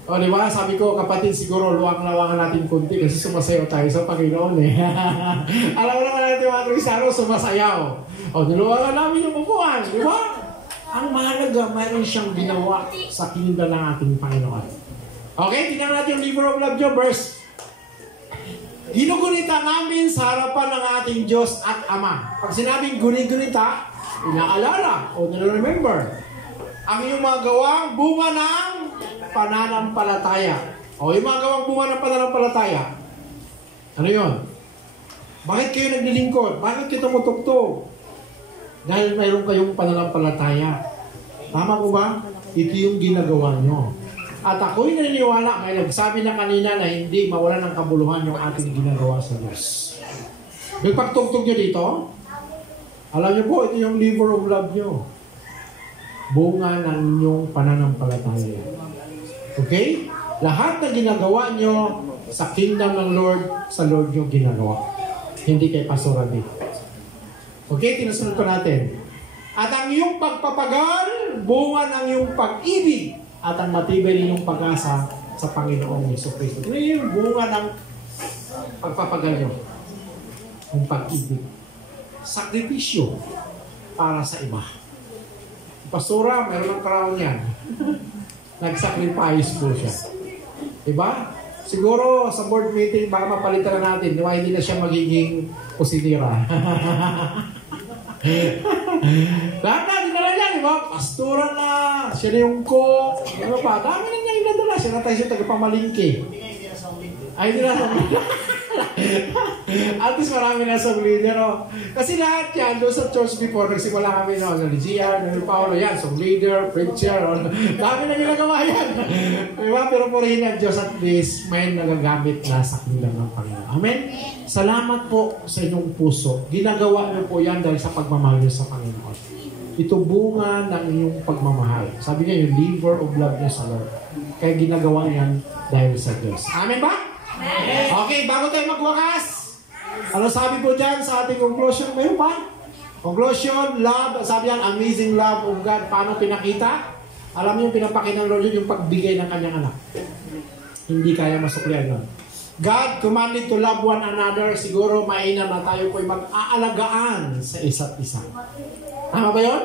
O di ba, sabi ko, kapatid, siguro luwang-lawangan natin kunti kasi sumasayaw tayo sa Panginoon eh. Alam mo naman natin mga Kristiyano, sumasayaw. O, niluwangan namin yung upuan, di ba? Ang mahalaga, mayroon siyang ginawa sa kingdom ng ating Panginoon. Okay, tingnan natin yung Livor of Love nyo, verse. Ginugunita namin sa harapan ng ating Diyos at Ama. Pag sinabing gunit-gunita, inaalala o nire-remember ang iyong mga gawang bunga ng pananampalataya. O yung mga gawang bunga ng pananampalataya. Ano yun? Bakit kayo naglilingkod? Bakit kayo tumutugtog? Dahil mayroon kayong pananampalataya. Tama po ba? Ito yung ginagawa nyo. At ako'y naniniwala, may nagsabi na kanina na hindi mawala ng kabuluhan yung ating ginagawa sa Diyos. May pagtugtog nyo dito, alam nyo po, ito yung Livor of Love nyo. Bunga ng inyong pananampalataya. Okay? Lahat na ginagawa nyo sa kingdom ng Lord, sa Lord nyo ginagawa. Hindi kay Pastor Randy. Okay, tinasunod ko natin. At ang iyong pagpapagal, bunga ng iyong pag-ibig, at ang matibay ninyong pag-asa sa Panginoong Jesucristo. Ito yung bunga ng pagpapagal nyo. Ang pag-ibig. Sakripisyo para sa iba. Pastora, meron ng crown yan. Nag-sacrifice po siya. Diba? Siguro sa board meeting, baka mapalitan na natin. Diba? Hindi na siya magiging kusinira. Lahat na, dinala niya, di ba? Pastora na, siya na yung cook. Ano pa? Dami na niya inadala. Siya na tayo siya tagapamalingki. Ay, hindi na sa at least marami na sa leader. Oh. Kasi lahat yan, doon sa church before, nagsimula kami no, ng Gia, ng Paulo, yan, so leader, preacher, dami na ginagawa yan. Diba? Pero purihin ang Diyos at least may nagagamit na sa kingdom ng Panginoon. Amen? Salamat po sa inyong puso. Ginagawa niyo po yan dahil sa pagmamahal niyo sa Panginoon. Ito bunga ng inyong pagmamahal. Sabi niya, yung Livor of Love niyo sa Lord. Kaya ginagawa yan dahil sa Diyos. Amen ba? Okay, bago tayo magwakas, ano sabi po dyan sa ating conclusion? Mayroon pa? Conclusion, love, sabi yan, amazing love of God. Paano pinakita? Alam niyo yung pinapakita ng Lord yung pagbigay ng kanyang anak. Hindi kaya masuklian yun. God commanded to love one another. Siguro mainam na tayo po'y mag-aalagaan sa isa't isa. Tama ba yun?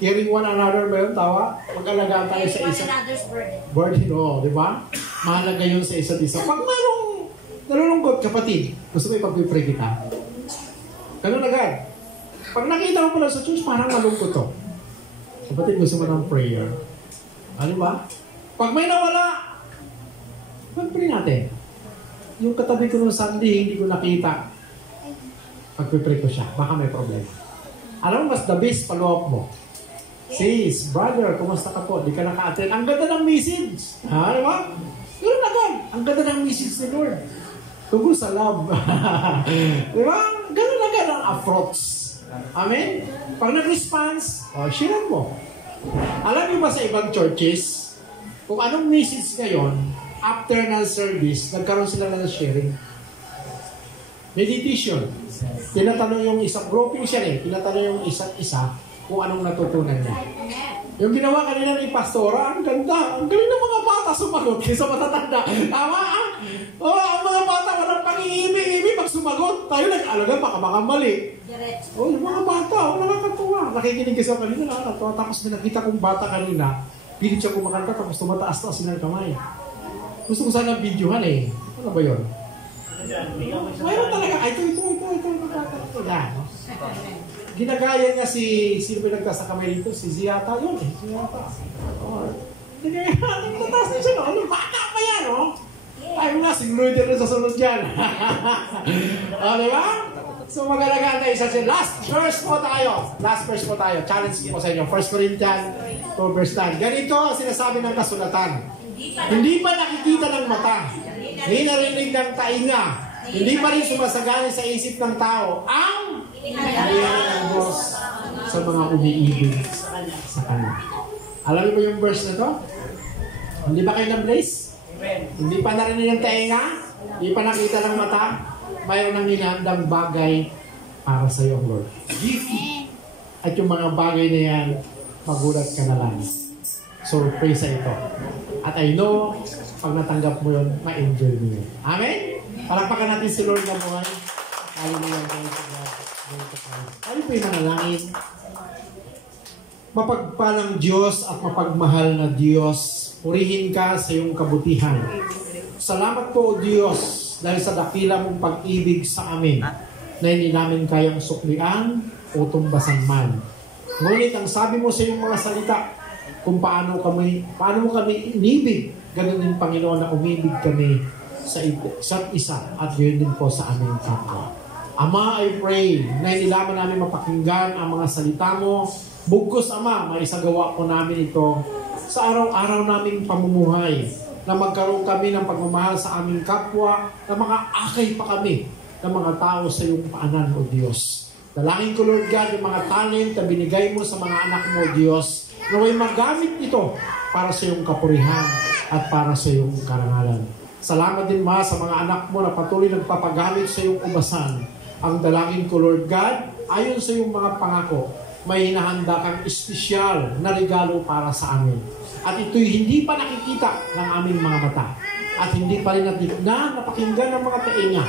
Caring one another ba yun? Tawa? Mag-alagaan tayo sa One isa't another's burden. burden, oh, di ba? Mahalaga yun sa isa't isa. Pag mayroong nalulungkot, kapatid, gusto mo ipag-pray kita? Ganun agad. Pag nakita mo pala sa church, parang malungkot to. Kapatid, gusto mo ng prayer. Ano ba? Pag may nawala, pag-pray natin. Yung katabi ko nung Sunday, hindi ko nakita. Pag-pray ko siya, baka may problema. Alam mo, mas the best, follow up mo. Sis, brother, kumusta ka po? Di ka naka-attend. Ang ganda ng message. Ha, di ba? Ganun agad. Ang ganda ng message ni Lord. Tungkol sa love. Di ba? Ganun agad ang approach. Amen? Pag nag-response, share mo. Alam niyo ba sa ibang churches, kung anong message ngayon, after ng service, nagkaroon sila ng sharing. Meditation. Tinatanong yung isang, grouping siya tinatanong yung isa't isa kung anong natutunan niya. Yung ginawa kanina ni Pastora, ang ganda. Ang galing ng mga bata sumagot kaysa matatanda. Tama ang mga bata walang pang-iibig-ibig pag sumagot. Tayo nag-alaga, baka mali. Yung mga bata, nakakatuwa. Nakikinig kasi ako kanina, nakakatuwa. Tapos nakita kong bata kanina, pilit siya kumakanta, tapos tumataas-taas ng kamay. Gusto ko sana videohan Ano ba yun? Mayroon talaga. Ito. Yan. Ginagaya niya sino ba nagtaas na kamay dito? Si Ziata yun Ziata. Nagtataas na siya, no? Bata pa yan, no? Ay mo nga, siguro din sa sunod dyan. Diba? So magalagaan na isa siya. Last verse po tayo. Challenge po sa inyo. 1 Corinthians 2 verse 10. Ganito ang sinasabi ng kasulatan. Hindi pa nakikita ng mata. Hindi narinig ng tainga. Hindi pa rin sumasagana sa isip ng tao ang kalihan ng Diyos sa mga umiibig sa Kanya. Alam niyo ba yung verse na to? Hindi ba kayo na-bless? Hindi pa narinig ng tainga? Hindi pa nakita ng mata? Mayroon nang hinahandang bagay para sa iyo, Lord. At yung mga bagay na yan, magulat ka na lang. Surprise ito. At I know, pag natanggap mo yun, ma-enjoy mo yun. Amen? Palakpakan natin si Lord na buhay. Hallelujah. Ano po yung manalangin? Mapagpalang Diyos at mapagmahal na Diyos, purihin ka sa iyong kabutihan. Salamat po, O Diyos, dahil sa dakila mong pag-ibig sa amin na hindi namin kayang suklian o tumbasan man. Ngunit ang sabi mo sa iyong mga salita, kung paano mo kami inibig, ganun din, Panginoon, na umibig kami sa isa't isa at yun din po sa aming kapwa. Ama, I pray na hindi lamang namin mapakinggan ang mga salita mo. Bugkos, Ama, maisagawa po namin ito sa araw-araw naming pamumuhay, na magkaroon kami ng pagmamahal sa aming kapwa, na makaakay pa kami ng mga tao sa iyong paanan, O Diyos. Dalangin ko, Lord God, yung mga talent na binigay mo sa mga anak mo, Diyos, naway magamit ito para sa iyong kapurihan at para sa iyong karangalan. Salamat din, Ma, sa mga anak mo na patuloy nagpapagamit sa iyong ubasan. Ang dalangin ko, Lord God, ayon sa iyong mga pangako, may hinahanda kang espesyal na regalo para sa amin. At ito'y hindi pa nakikita ng aming mga mata. At hindi pa rin napakinggan ng mga tainga.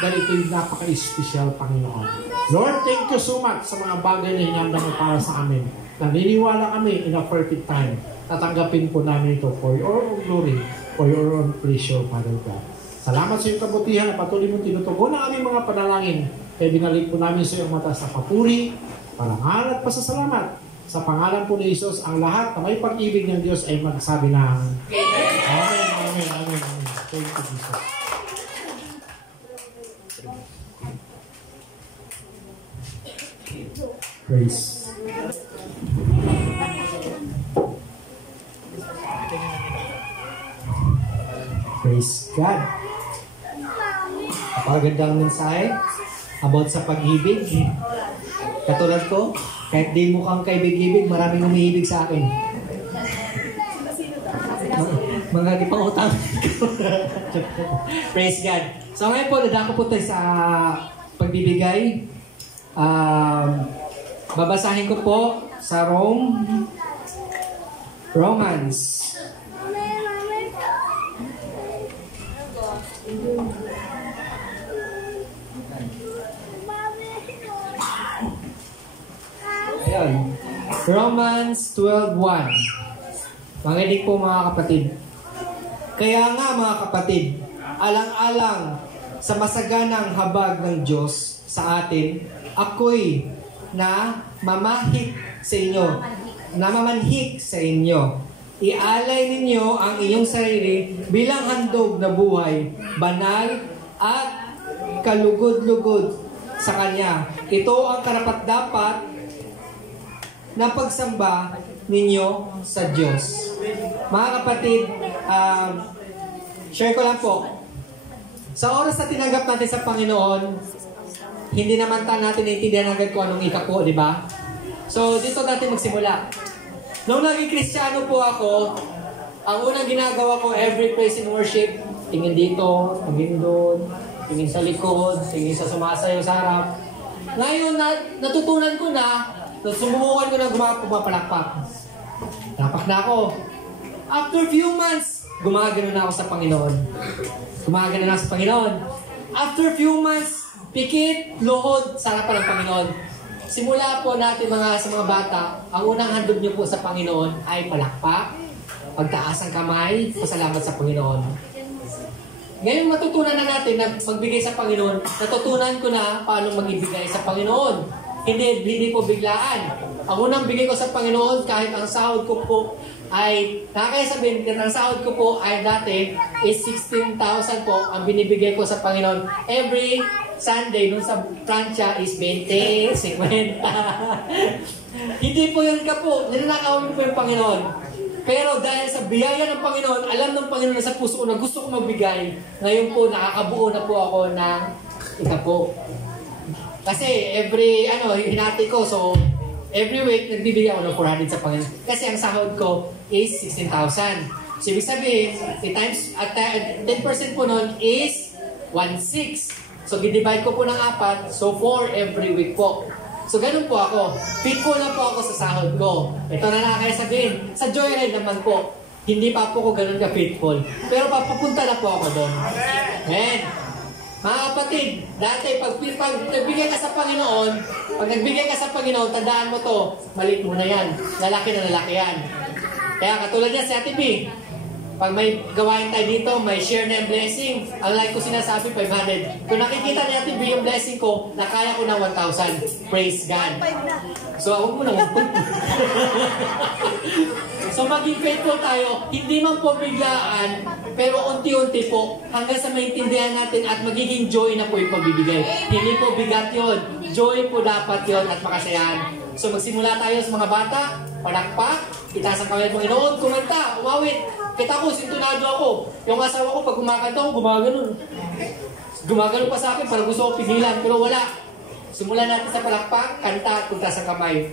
Dahil ito'y napaka-espesyal, Panginoon. Lord, thank you so much sa mga bagay na hinahanda mo para sa amin. Naniniwala kami in a perfect time. Tatanggapin po namin ito for your own glory, for your own pleasure, Father God. Salamat sa iyong kabutihan na patuloy mong tinutugon ang aming mga panalangin. Kaya binalik po namin sa iyong mata sa papuri, parangal at pasasalamat. Sa pangalan po ni Jesus, ang lahat na may pag-ibig ng Diyos ay magsabi ng Amen, Amen, Amen, Amen. Thank you, Jesus. Praise. Praise God. Napakagandang mensahe about sa pag-ibig. Katulad ko, kahit di mukhang kaibig-ibig, maraming umiibig sa akin. Mga di pang utang. Praise God. So ngayon po, dadako po tayo sa pagbibigay. Babasahin ko po sa Romans. Ayan. Romans 12:1. Manginig po mga kapatid. Kaya nga mga kapatid, alang-alang sa masaganang habag ng Diyos sa atin, ako'y namamanhik sa inyo. Ialay ninyo ang inyong sarili bilang handog na buhay, banal at kalugod-lugod sa Kanya. Ito ang karapat-dapat na pagsamba ninyo sa Diyos. Mga kapatid, share ko lang po. Sa oras na tinanggap natin sa Panginoon, hindi naman natin naintindihan agad kung anong ikako, di ba? So, dito natin magsimula. Nung naging Kristiyano po ako, ang unang ginagawa ko every praise and worship, tingin dito, tingin doon, tingin sa likod, tingin sa sumasayaw sa harap. Ngayon, natutunan ko na, sumubukan ko na pumapalakpak. Palakpak na ako. After few months, gumagano na ako sa Panginoon. Gumagano na ako sa Panginoon. After few months, pikit, luhod, sa harapan ng Panginoon. Simula po natin sa mga bata, ang unang handog niyo po sa Panginoon ay palakpak, pagtaas ng kamay, pasalamat sa Panginoon. Ngayon matutunan na natin na magbigay sa Panginoon. Natutunan ko na paano magbigay sa Panginoon. Hindi po biglaan. Ang unang bigay ko sa Panginoon, kahit ang sahod ko po ay, nakakaya sabihin, ang sahod ko po ay dati is 16,000 po ang binibigay ko sa Panginoon. Every Sunday, nung sa Francia is 20, 50. Hindi po yun ka po. Ninanakawin po yung Panginoon. Pero dahil sa biyaya ng Panginoon, alam ng Panginoon na sa puso ko na gusto ko magbigay, ngayon po nakakabuo na po ako ng ikapo. Kasi hinati ko, so every week nagbibigay ako ng 400 sa Panginoon. Kasi ang sahod ko is 16,000. So ibig sabihin, times at 10% po nun is 1,600. So gidivide ko po ng 4, so 4 every week po. So ganun po ako. Faithful na po ako sa sahod ko. Ito na nakakaya sabihin. Sa Joyride naman po, hindi pa po ko ganun ka-faithful. Pero papupunta na po ako doon. Amen. Mga kapatid, dati pag nagbigay ka sa Panginoon, tandaan mo to, maliit mo na yan. Lalaki na lalaki yan. Kaya katulad niya si Ate B, pag may gawain tayo dito, may share na yung blessing. Ang like ko sinasabi, 500. Kung nakikita ni Ate B yung blessing ko, nakaya ko na 1,000. Praise God. So, ako mo na 1,000. So, maging faithful tayo. Hindi man po biglaan, pero unti-unti po, hanggang sa maintindihan natin at magiging joy na po yung pagbibigay. Hindi po bigat yun. Joy po dapat yun at makasayahan. So, magsimula tayo sa mga bata, palakpak, itaas ang kamay ng Panginoon, kumanta, umawit. Kita ko, sintunado ako. Yung asawa ko, pag kumakanta ako, gumaganon. Gumaganon pa sa akin, parang gusto ko pigilan, pero wala. Simulan natin sa palakpak, kanta, kuntas ang kamay.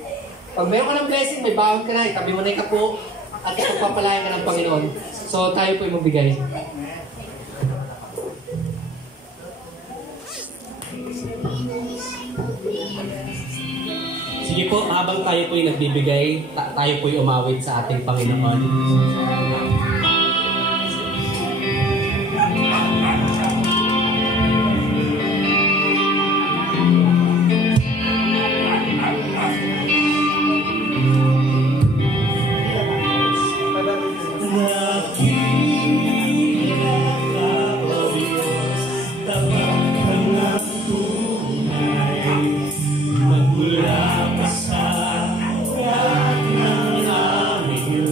Pag mayroon ka ng blessing, may bawang ka na, itabi mo na yung kapo, at ipagpapalayan ka ng Panginoon. So, tayo po yung magbigay. Sige po, habang tayo po yung nagbibigay, tayo po yung umawit sa ating Panginoon. Magmula pa sa lahat ng aming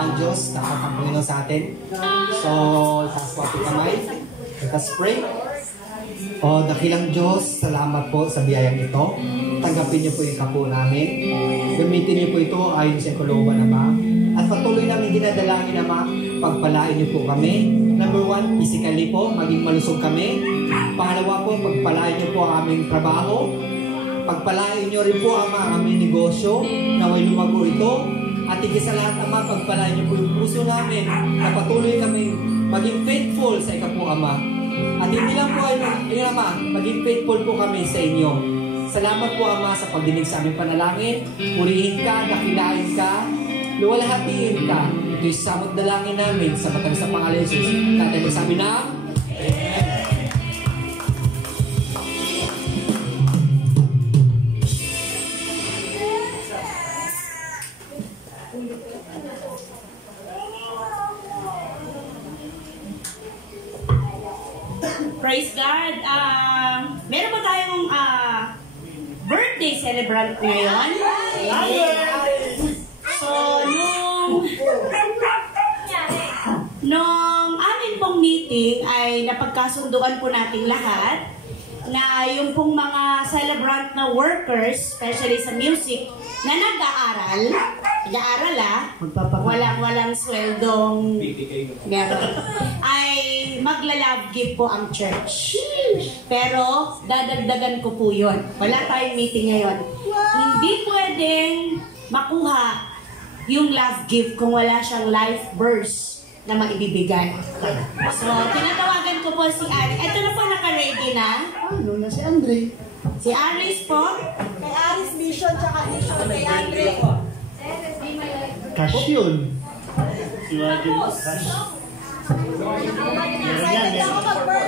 ang Diyos, dapat ang Panginoon sa atin. So, taas po ating kamay. Let us pray. O, dakilang Diyos, salamat po sa biyayang ito. Tanggapin niyo po yung kapo namin. Gamitin niyo po ito ayon sa kalooban, Ama. At patuloy namin dinadalangin, Ama, pagpalain niyo po kami. Number 1, physically po, maging malusog kami. Pangalawa po, pagpalain niyo po ang aming trabaho. Pagpalain niyo rin po, Ama, ang aming negosyo. Naway lumago ito. At higit sa lahat, Ama, pagpalain niyo po yung puso namin na patuloy kami maging faithful sa ikapo, Ama. At hindi lang po, Ama, maging faithful po kami sa inyo. Salamat po, Ama, sa pagdinig sa aming panalangin. Purihin ka, dakilain ka, luwalhatiin ka. Ito'y samot dalangin namin sa matamis na pangalan Jesus. Tatay magsabi na, Amen. Praise God. Meron ba tayong birthday celebrant ngayon? So, nung amin pong meeting ay napagkasunduan po nating lahat na yung pong mga celebrant na workers, especially sa music, na nag-aaral walang sweldong meron, ay magla-love gift po ang church. Pero dadagdagan ko po yun. Wala tayong meeting ngayon. Hindi pwedeng makuha yung love gift kung wala siyang life verse na maibibigay. So, tinatawagan ko po si Ari. Ito na po, naka-ready na. Ano na si Andre? Si Aris po. Kay Aris Mission, tsaka Mission kay Andre po. Cash yun.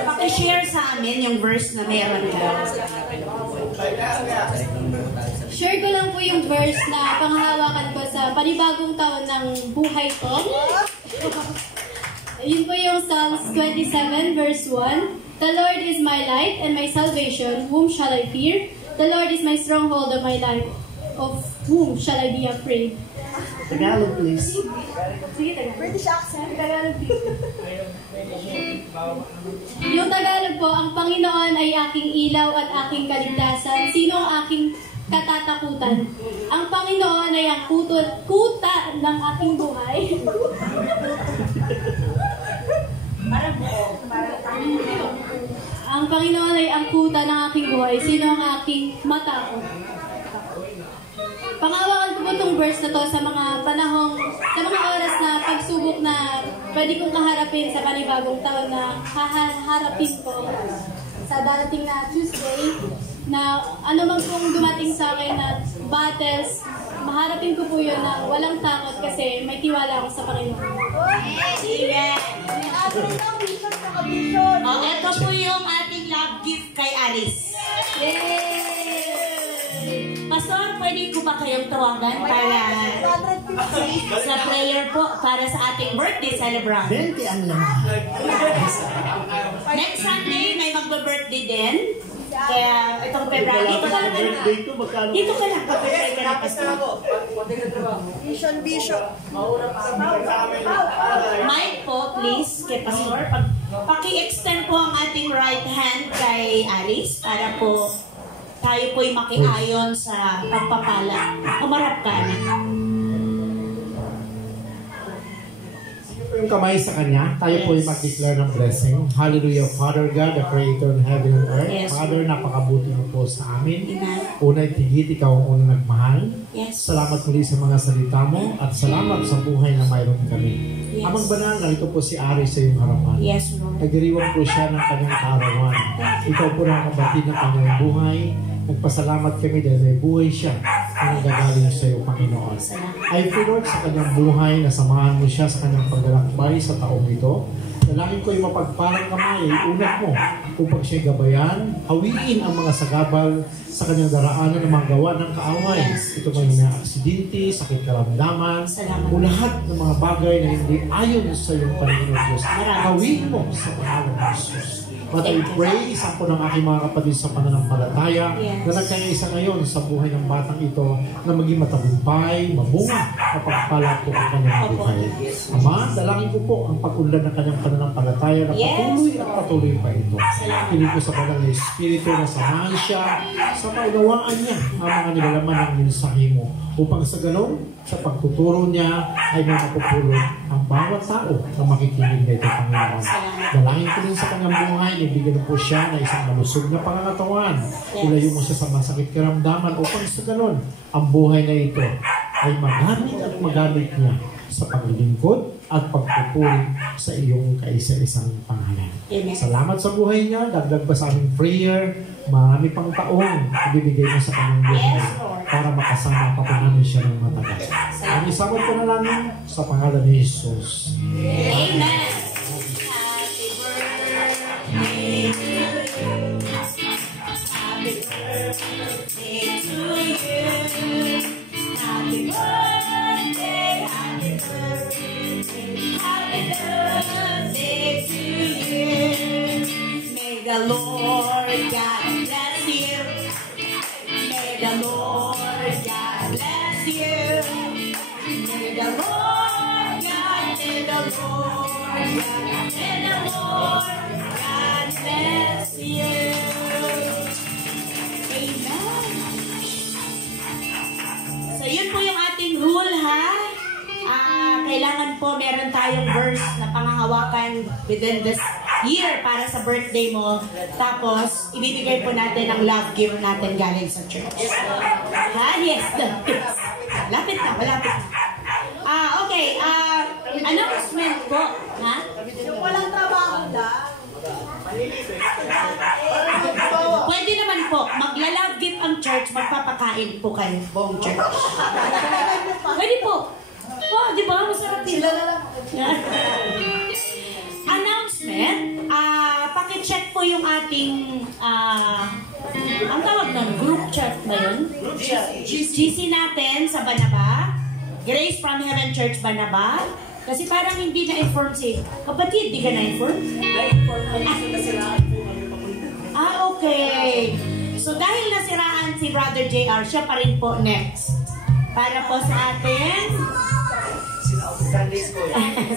Paki-share sa amin yung verse na meron ka. Share ko lang po yung verse na panghahawakan ko sa panibagong taon ng buhay ko. Yun po yung Psalms 27 verse 1. The Lord is my light and my salvation, whom shall I fear? The Lord is my stronghold of my life, of whom shall I be afraid? Tagalog, please. Sige, Tagalog. British accent. Tagalog. Yung Tagalog po, ang Panginoon ay aking ilaw at aking kaligtasan. Sino ang aking katatakutan? Ang Panginoon ay ang kuta ng aking buhay. Ang Panginoon ay ang kuta ng aking buhay. Sino ang aking matakot? Pangawakan ko po itong verse na to sa mga panahong, sa mga oras na pagsubok na pwede kong kaharapin sa panibagong taon na haharapin ko sa darating na Tuesday, na ano man pong dumating sa akin na battles, maharapin ko po yun na walang takot kasi may tiwala ako sa Panginoon. Yes. Andre daw, Mission, tsaka Mission. Ito po yung ating love gift kay Aris. Yay! Pastor, pwede ko ba kayong tawagan para 150. sa prayer po para sa ating birthday celebrant? 20 ang laman. Next Sunday, may magbe-birthday din. Kaya itong February, dito ka lang. Dito ka lang. Pag-pray ka na, Pastor. Mission, Bishop. Mic po, please, kay Pastor. Paki-extend po ang ating right hand kay Aris para po tayo po'y makiayon sa pagpapala. Umarap ka na. Yung kamay sa kanya, tayo po ay mag-declare ng blessing. Hallelujah, Father God, the Creator in heaven and earth. Yes. Father, napakabuti mo po sa amin. Amen. Unay tigit, ikaw ang unang nagmahal. Yes. Salamat muli sa mga salita mo at salamat sa buhay na mayroon kami. Yes. Amang banal, narito po si Ari sa iyong harapan. Yes, Lord. Nagdiriwang po siya ng kanyang kaarawan. Ikaw po na ang kabatid ng kanyang buhay. Nagpasalamat kami dahil may buhay siya na nagagaling sa iyo, Panginoon. I pray, Lord, sa kanyang buhay na samahan mo siya sa kanyang paglalakbay sa taong ito. Dalangin ko yung mapagparang kamay, unat mo upang siya gabayan, hawiin ang mga sagabal sa kanyang daraanan ng mga gawa ng kaaway. Ito may aksidente, sakit karamdaman, o lahat ng mga bagay na hindi ayon sa iyong Panginoon Diyos. Hawiin mo sa pangalan ng Jesus. But I pray, isa po ng aking mga kapatid sa pananampalataya Yes. na nagkakaisa ngayon sa buhay ng batang ito na maging matagumpay, mabunga, mapagpala po ang kanyang buhay. Ama, dalangin ko po ang pag-unlad ng kanyang pananampalataya na Yes. patuloy at patuloy pa ito. Piling ko sa banal na Espiritu na samahan siya sa kaunawaan niya ang mga nilalaman ng mensahe mo upang sa ganun, sa pagtuturo niya ay may mapupulot ang bawat tao na makikinig na ito, Panginoon. Dalangin ko din sa kanyang buhay, ibigyan po siya na isang malusog na pangangatawan. Ilayo mo siya sa masakit karamdaman upang sa ganun, ang buhay na ito ay magamit at magamit niya sa paglilingkod at pagpupuri sa iyong kaisa-isang pangalan. Amen. Salamat sa buhay niya, dagdag pa sa aming prayer, marami pang taong ibibigay mo sa kanyang buhay Yes, Lord. para makasama pa po namin siya ng matagal. Ang isabot ko na lang sa pangalan ni Jesus. Amen. Happy birthday to you. Happy birthday to you. Happy birthday, happy birthday, happy birthday to you. May the Lord God bless you. May the Lord God bless you. May the Lord God, may the Lord God, may the Lord God bless you. Amen. So yun po yung ating rule, ha? Kailangan po meron tayong verse na pangahawakan within this year para sa birthday mo. Tapos, ibibigay po natin ang love gift natin galing sa church. Ha? Yes. Lapit na, malapit na. Okay. Announcement po. Ha? Yung walang trabaho lang. Pwede naman po, magla-love gift ang church, magpapakain po kayo, buong church. Pwede po. Oh, di ba? Masarap yun. Announcement. Paki-check po yung ating, ang tawag nun, group chat ba yun? GC natin sa Banaba. Grace from Heaven Church Banaba. Kasi parang hindi na-inform si kapatid, di ka na-inform? Okay. So dahil nasiraan si Brother JR, siya pa rin po next. Para po sa atin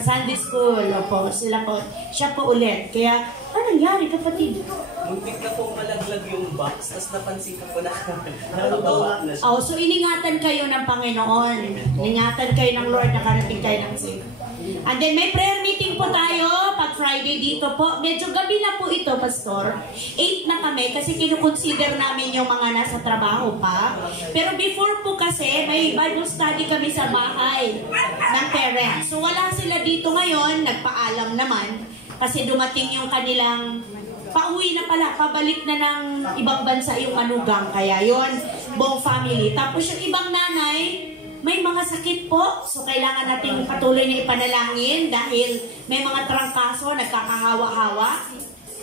Sunday School. Opo, sila po. Siya po ulit. Kaya, ano nangyari kapatid? Muntik na pong malaglag yung box, tapos napansin ka po na nakabawa na siya. Oh, so iningatan kayo ng Panginoon. Iningatan kayo ng Lord, nakarating kayo ng safe. And then may prayer meeting po tayo pag Friday dito po. Medyo gabi na po ito, Pastor. 8 na kami kasi kinukonsider namin yung mga nasa trabaho pa. Pero before po kasi, may Bible study kami sa bahay ng parents. So wala sila dito ngayon, nagpaalam naman. Kasi dumating yung kanilang pauwi na pala, pabalik na ng ibang bansa yung manugang. Kaya yon buong family. Tapos yung ibang nanay, may mga sakit po. So kailangan natin patuloy na ipanalangin dahil may mga trangkaso, nagkakahawa-hawa.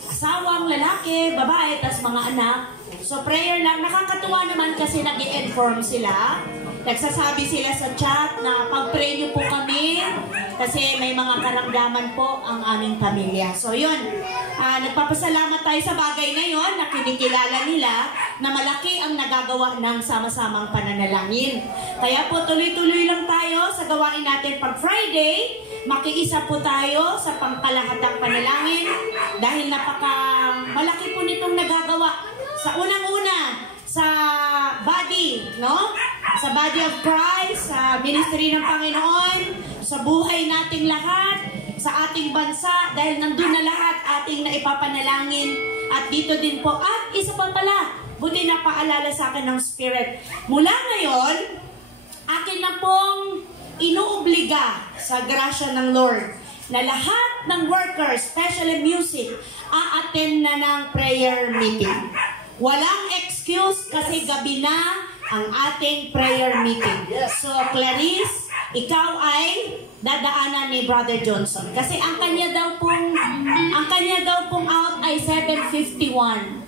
Asawang lalaki, babae, tas mga anak. So prayer lang. Nakakatuwa naman kasi nag-i-inform sila. Nagsasabi sila sa chat na pag-pray niyo po kami kasi may mga karamdaman po ang aming pamilya. So yun, nagpapasalamat tayo sa bagay ngayon na kinikilala nila na malaki ang nagagawa ng sama-samang pananalangin. Kaya po tuloy-tuloy lang tayo sa gawain natin pag Friday. Makiisa po tayo sa pangkalahatang panalangin dahil malaki po nitong nagagawa. Sa unang-una, sa body, no? Sa body of Christ, sa ministry ng Panginoon, sa buhay nating lahat, sa ating bansa, dahil nandun na lahat ating naipapanalangin. At dito din po, at isa pa pala, buti na paalala sa akin ng Spirit. Mula ngayon, akin na pong inuobliga sa grasya ng Lord na lahat ng workers, especially music, a-attend na ng prayer meeting. Walang excuse kasi gabi na ang ating prayer meeting. So, Clarice, ikaw ay dadaanan ni Brother Johnson. Kasi ang kanya daw pong out ay 7:51.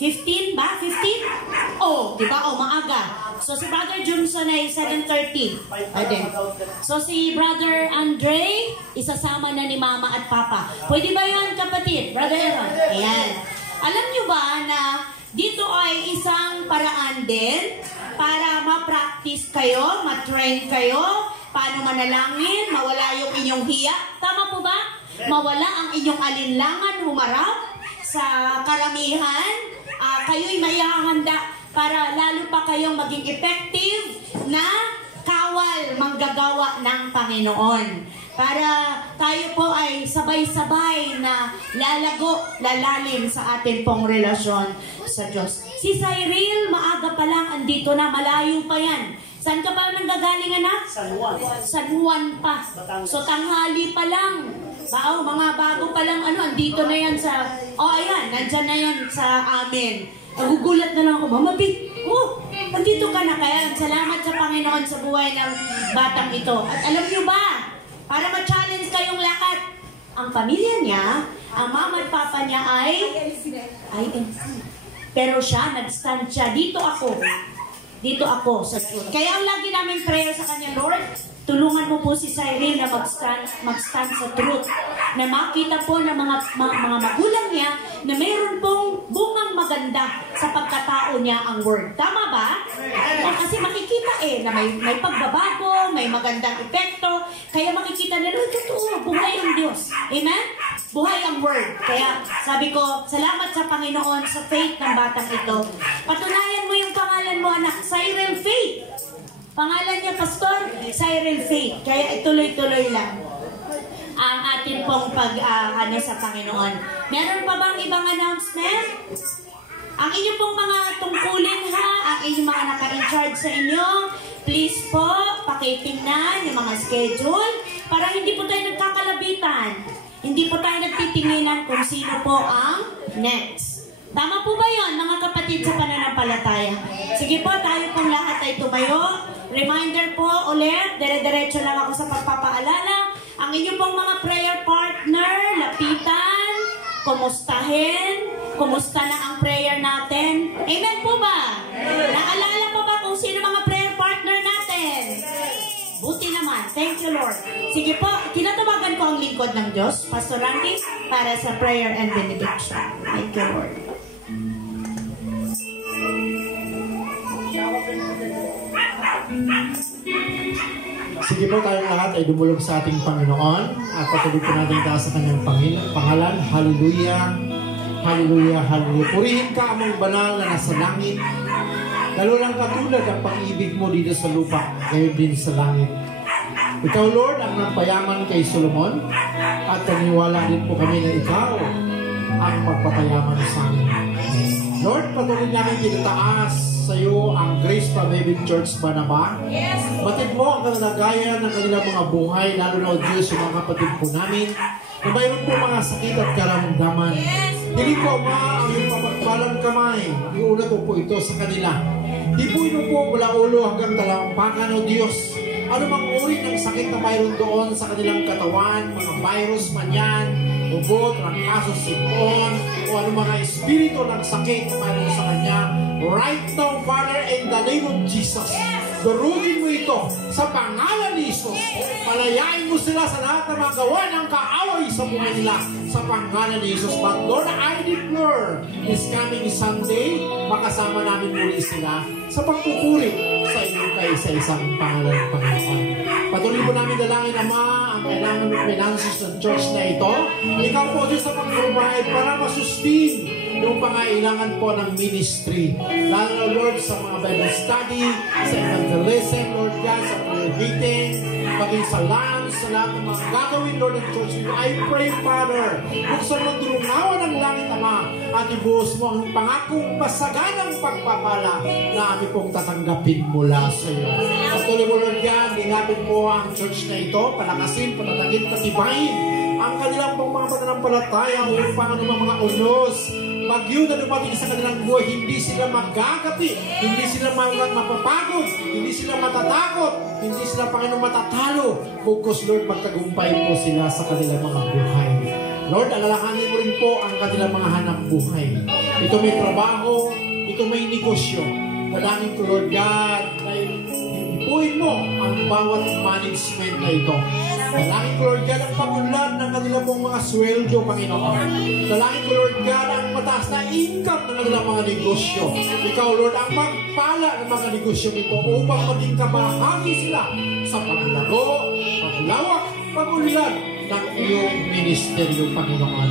15 ba? 15? Oh, di ba? Oh, maaga. So si Brother Johnson ay 7:30. Aden. So si Brother Andre, isasama na ni Mama at Papa. Pwede ba yan, kapatid? Brother Aaron? Ayan. Alam nyo ba na dito ay isang paraan din para ma-practice kayo, ma-train kayo, paano manalangin, mawala yung inyong hiya. Tama po ba? Mawala ang inyong alinlangan, humarap sa karamihan. Kayo'y maihahanda para lalo pa kayong maging effective na kawal manggagawa ng Panginoon. Para tayo po ay sabay-sabay na lalalim sa ating pong relasyon sa Diyos. Si Cyril, maaga pa lang, andito na, malayo pa yan. Saan ka pa nanggagaling, anak? San Juan. San Juan pa. So tanghali pa lang. Mga bago pa lang, andito na yan sa, ayan, nandyan na yan sa amin. Nagugulat na lang ako, Mama Pig, andito ka na kaya. Salamat sa Panginoon sa buhay ng batang ito. At alam niyo ba, para ma-challenge kayong lahat, ang pamilya niya, ang mama at papa niya ay INC. Pero siya, nag-stand siya. Dito ako sa truth. Kaya ang lagi namin prayer sa kanya, Lord, tulungan mo po si Cyril na mag-stand sa truth. Na makita po ng mga magulang niya na mayroon pong bungang maganda sa pagkatao niya ang word. Tama ba? Kasi makikita na may pagbabago, may magandang epekto. Kaya makikita nila, totoo, buhay ang Diyos. Amen? Buhay ang word. Kaya sabi ko, salamat sa Panginoon sa faith ng batang ito. Patunayan mo yung pangalan mo, anak, Cyril Faith. Pangalan niya, Pastor, Cyril Faith. Kaya ituloy-tuloy lang ang ating pong sa Panginoon. Meron pa bang ibang announcement? Ang inyong pong mga tungkulin ang inyong mga naka-in-charge sa inyo, please po, pakitingnan yung mga schedule para hindi po tayo nagkakalabitan. Hindi po tayo nagtitinginan kung sino po ang next. Tama po ba yon, mga kapatid sa pananampalataya? Sige po, tayo pong lahat ay tumayo. Reminder po ulit, dire-diretso lang ako sa pagpapaalala. Ang inyong pong mga prayer partner, lapitan, kumusta na ang prayer natin? Amen po ba? Naalala po ba kung sino mga prayer partner natin? Buti naman. Thank you, Lord. Sige po, tinatawagan ko ang lingkod ng Diyos, Pastor Randy, para sa prayer and benediction. Thank you, Lord. Sige po, tayong lahat ay dumulog sa ating Panginoon at patuloy po natin taas sa kanyang pangalan. Hallelujah, hallelujah, hallelujah. Purihin ka, among banal na nasa langit. Lalo lang katulad ang pag-ibig mo dito sa lupa, ngayon din sa langit. Ikaw, Lord, ang nagpayaman kay Solomon at naniwala din po kami na ikaw ang magpapayaman sa amin. Lord, patuloy namin tinataas sa iyo ang Grace Pamebig Church Banaba. Yes. Batid mo ang kalagayan ng kanilang mga buhay, lalo na o Diyos, yung mga kapatid po namin, na mayroon po mga sakit at karamdaman. Yes. Hindi po, ang iyong pamagpalang kamay, iulat po ito sa kanila. Di po ino po mula ulo hanggang talampakan o Diyos. Ano mang uri ng sakit na mayroon doon sa kanilang katawan, mga virus man yan, ugot, rangkaso, sipon, o ano mga espiritu ng sakit na mayroon sa kanya, right now, Father, in the name of Jesus, durugin mo ito sa pangalan ni Jesus. Palayain mo sila sa lahat ng mga gawa ng kaaway sa buhay nila sa pangalan ni Jesus. But Lord, I declare this coming Sunday, makasama namin muli sila sa pagpupuri sa inyong kaisa-isang pangalan ng Panginoon. Patuloy po namin dalangin, Ama, ang kailangan ng finances ng church na ito. Ikaw po Diyos sa pag-provide para masustain yung pangailangan po ng ministry. Lalo na, Lord, sa mga Bible study, sa evangelism, Lord God, sa prayer meeting, maging sa lunch, sa lahat ng mga gagawin, Lord, ng church. I pray, Father, buksan mo tulungawan ng langit, Ama, at ibuhos mo ang pangakong masaganang pagpapala na amin pong tatanggapin mula sa iyo. Patuloy mo, Lord God, ingapin mo ang church na ito, palakasin, patatagin, patibayin ang kanilang pong mga pananampalataya upang anumang mga unos, bagyo na dumating sa kanilang buhay, hindi sila magagapi, hindi sila mapapagod, hindi sila matatakot, hindi sila, Panginoon, matatalo. Focus, Lord, magtagumpay po sila sa kanilang mga buhay. Lord, alalahanin mo rin po ang kanilang mga hanap buhay. Ito may trabaho, ito may negosyo. Dalangin ko, Lord God, na ipuin mo ang bawat management na ito. Dalangin ko, Lord God, ang pagunlad ng kanila pong mga sweldo, Panginoon. Dalangin ko, Lord God, ang mataas na income ng kanilang mga negosyo. Ikaw, Lord, ang magpala ng mga negosyo ito upang maging kabahagi sila sa paglago, paglawak, pagunlad ng iyong ministeryo, Panginoon.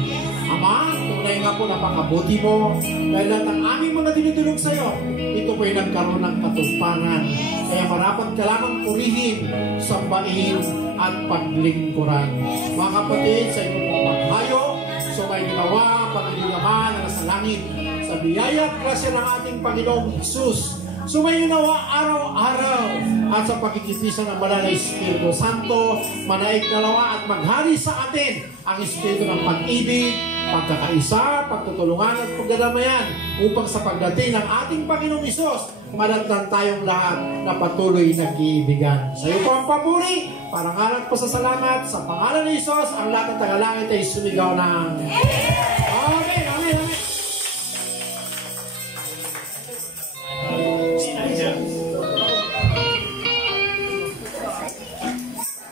Ama, tunay nga po napakabuti mo dahil lahat ng aming mga dinudulog sa iyo, ito po'y nagkaroon ng katuparan. Kaya marapat ka lamang purihin, sambahin at paglingkuran. Mga kapatid, sa inyong pong paghayo, so may ginawa, Panginoon naman na nasa langit, sa biyaya at grasya ng ating Panginoong Isus, sumayo nawa araw-araw at sa pakikipisan ng banal na Espiritu Santo, manaig na nawa at maghari sa atin ang Espiritu ng pag-ibig, pagkakaisa, pagtutulungan at pagdadamayan upang sa pagdating ng ating Panginoong Isus, malatnan tayong lahat na patuloy nag-iibigan. Sa iyo po ang papuri, parang alat po sa salamat, sa pangalan ni Isus, ang lahat ng tagalangit ay sumigaw ng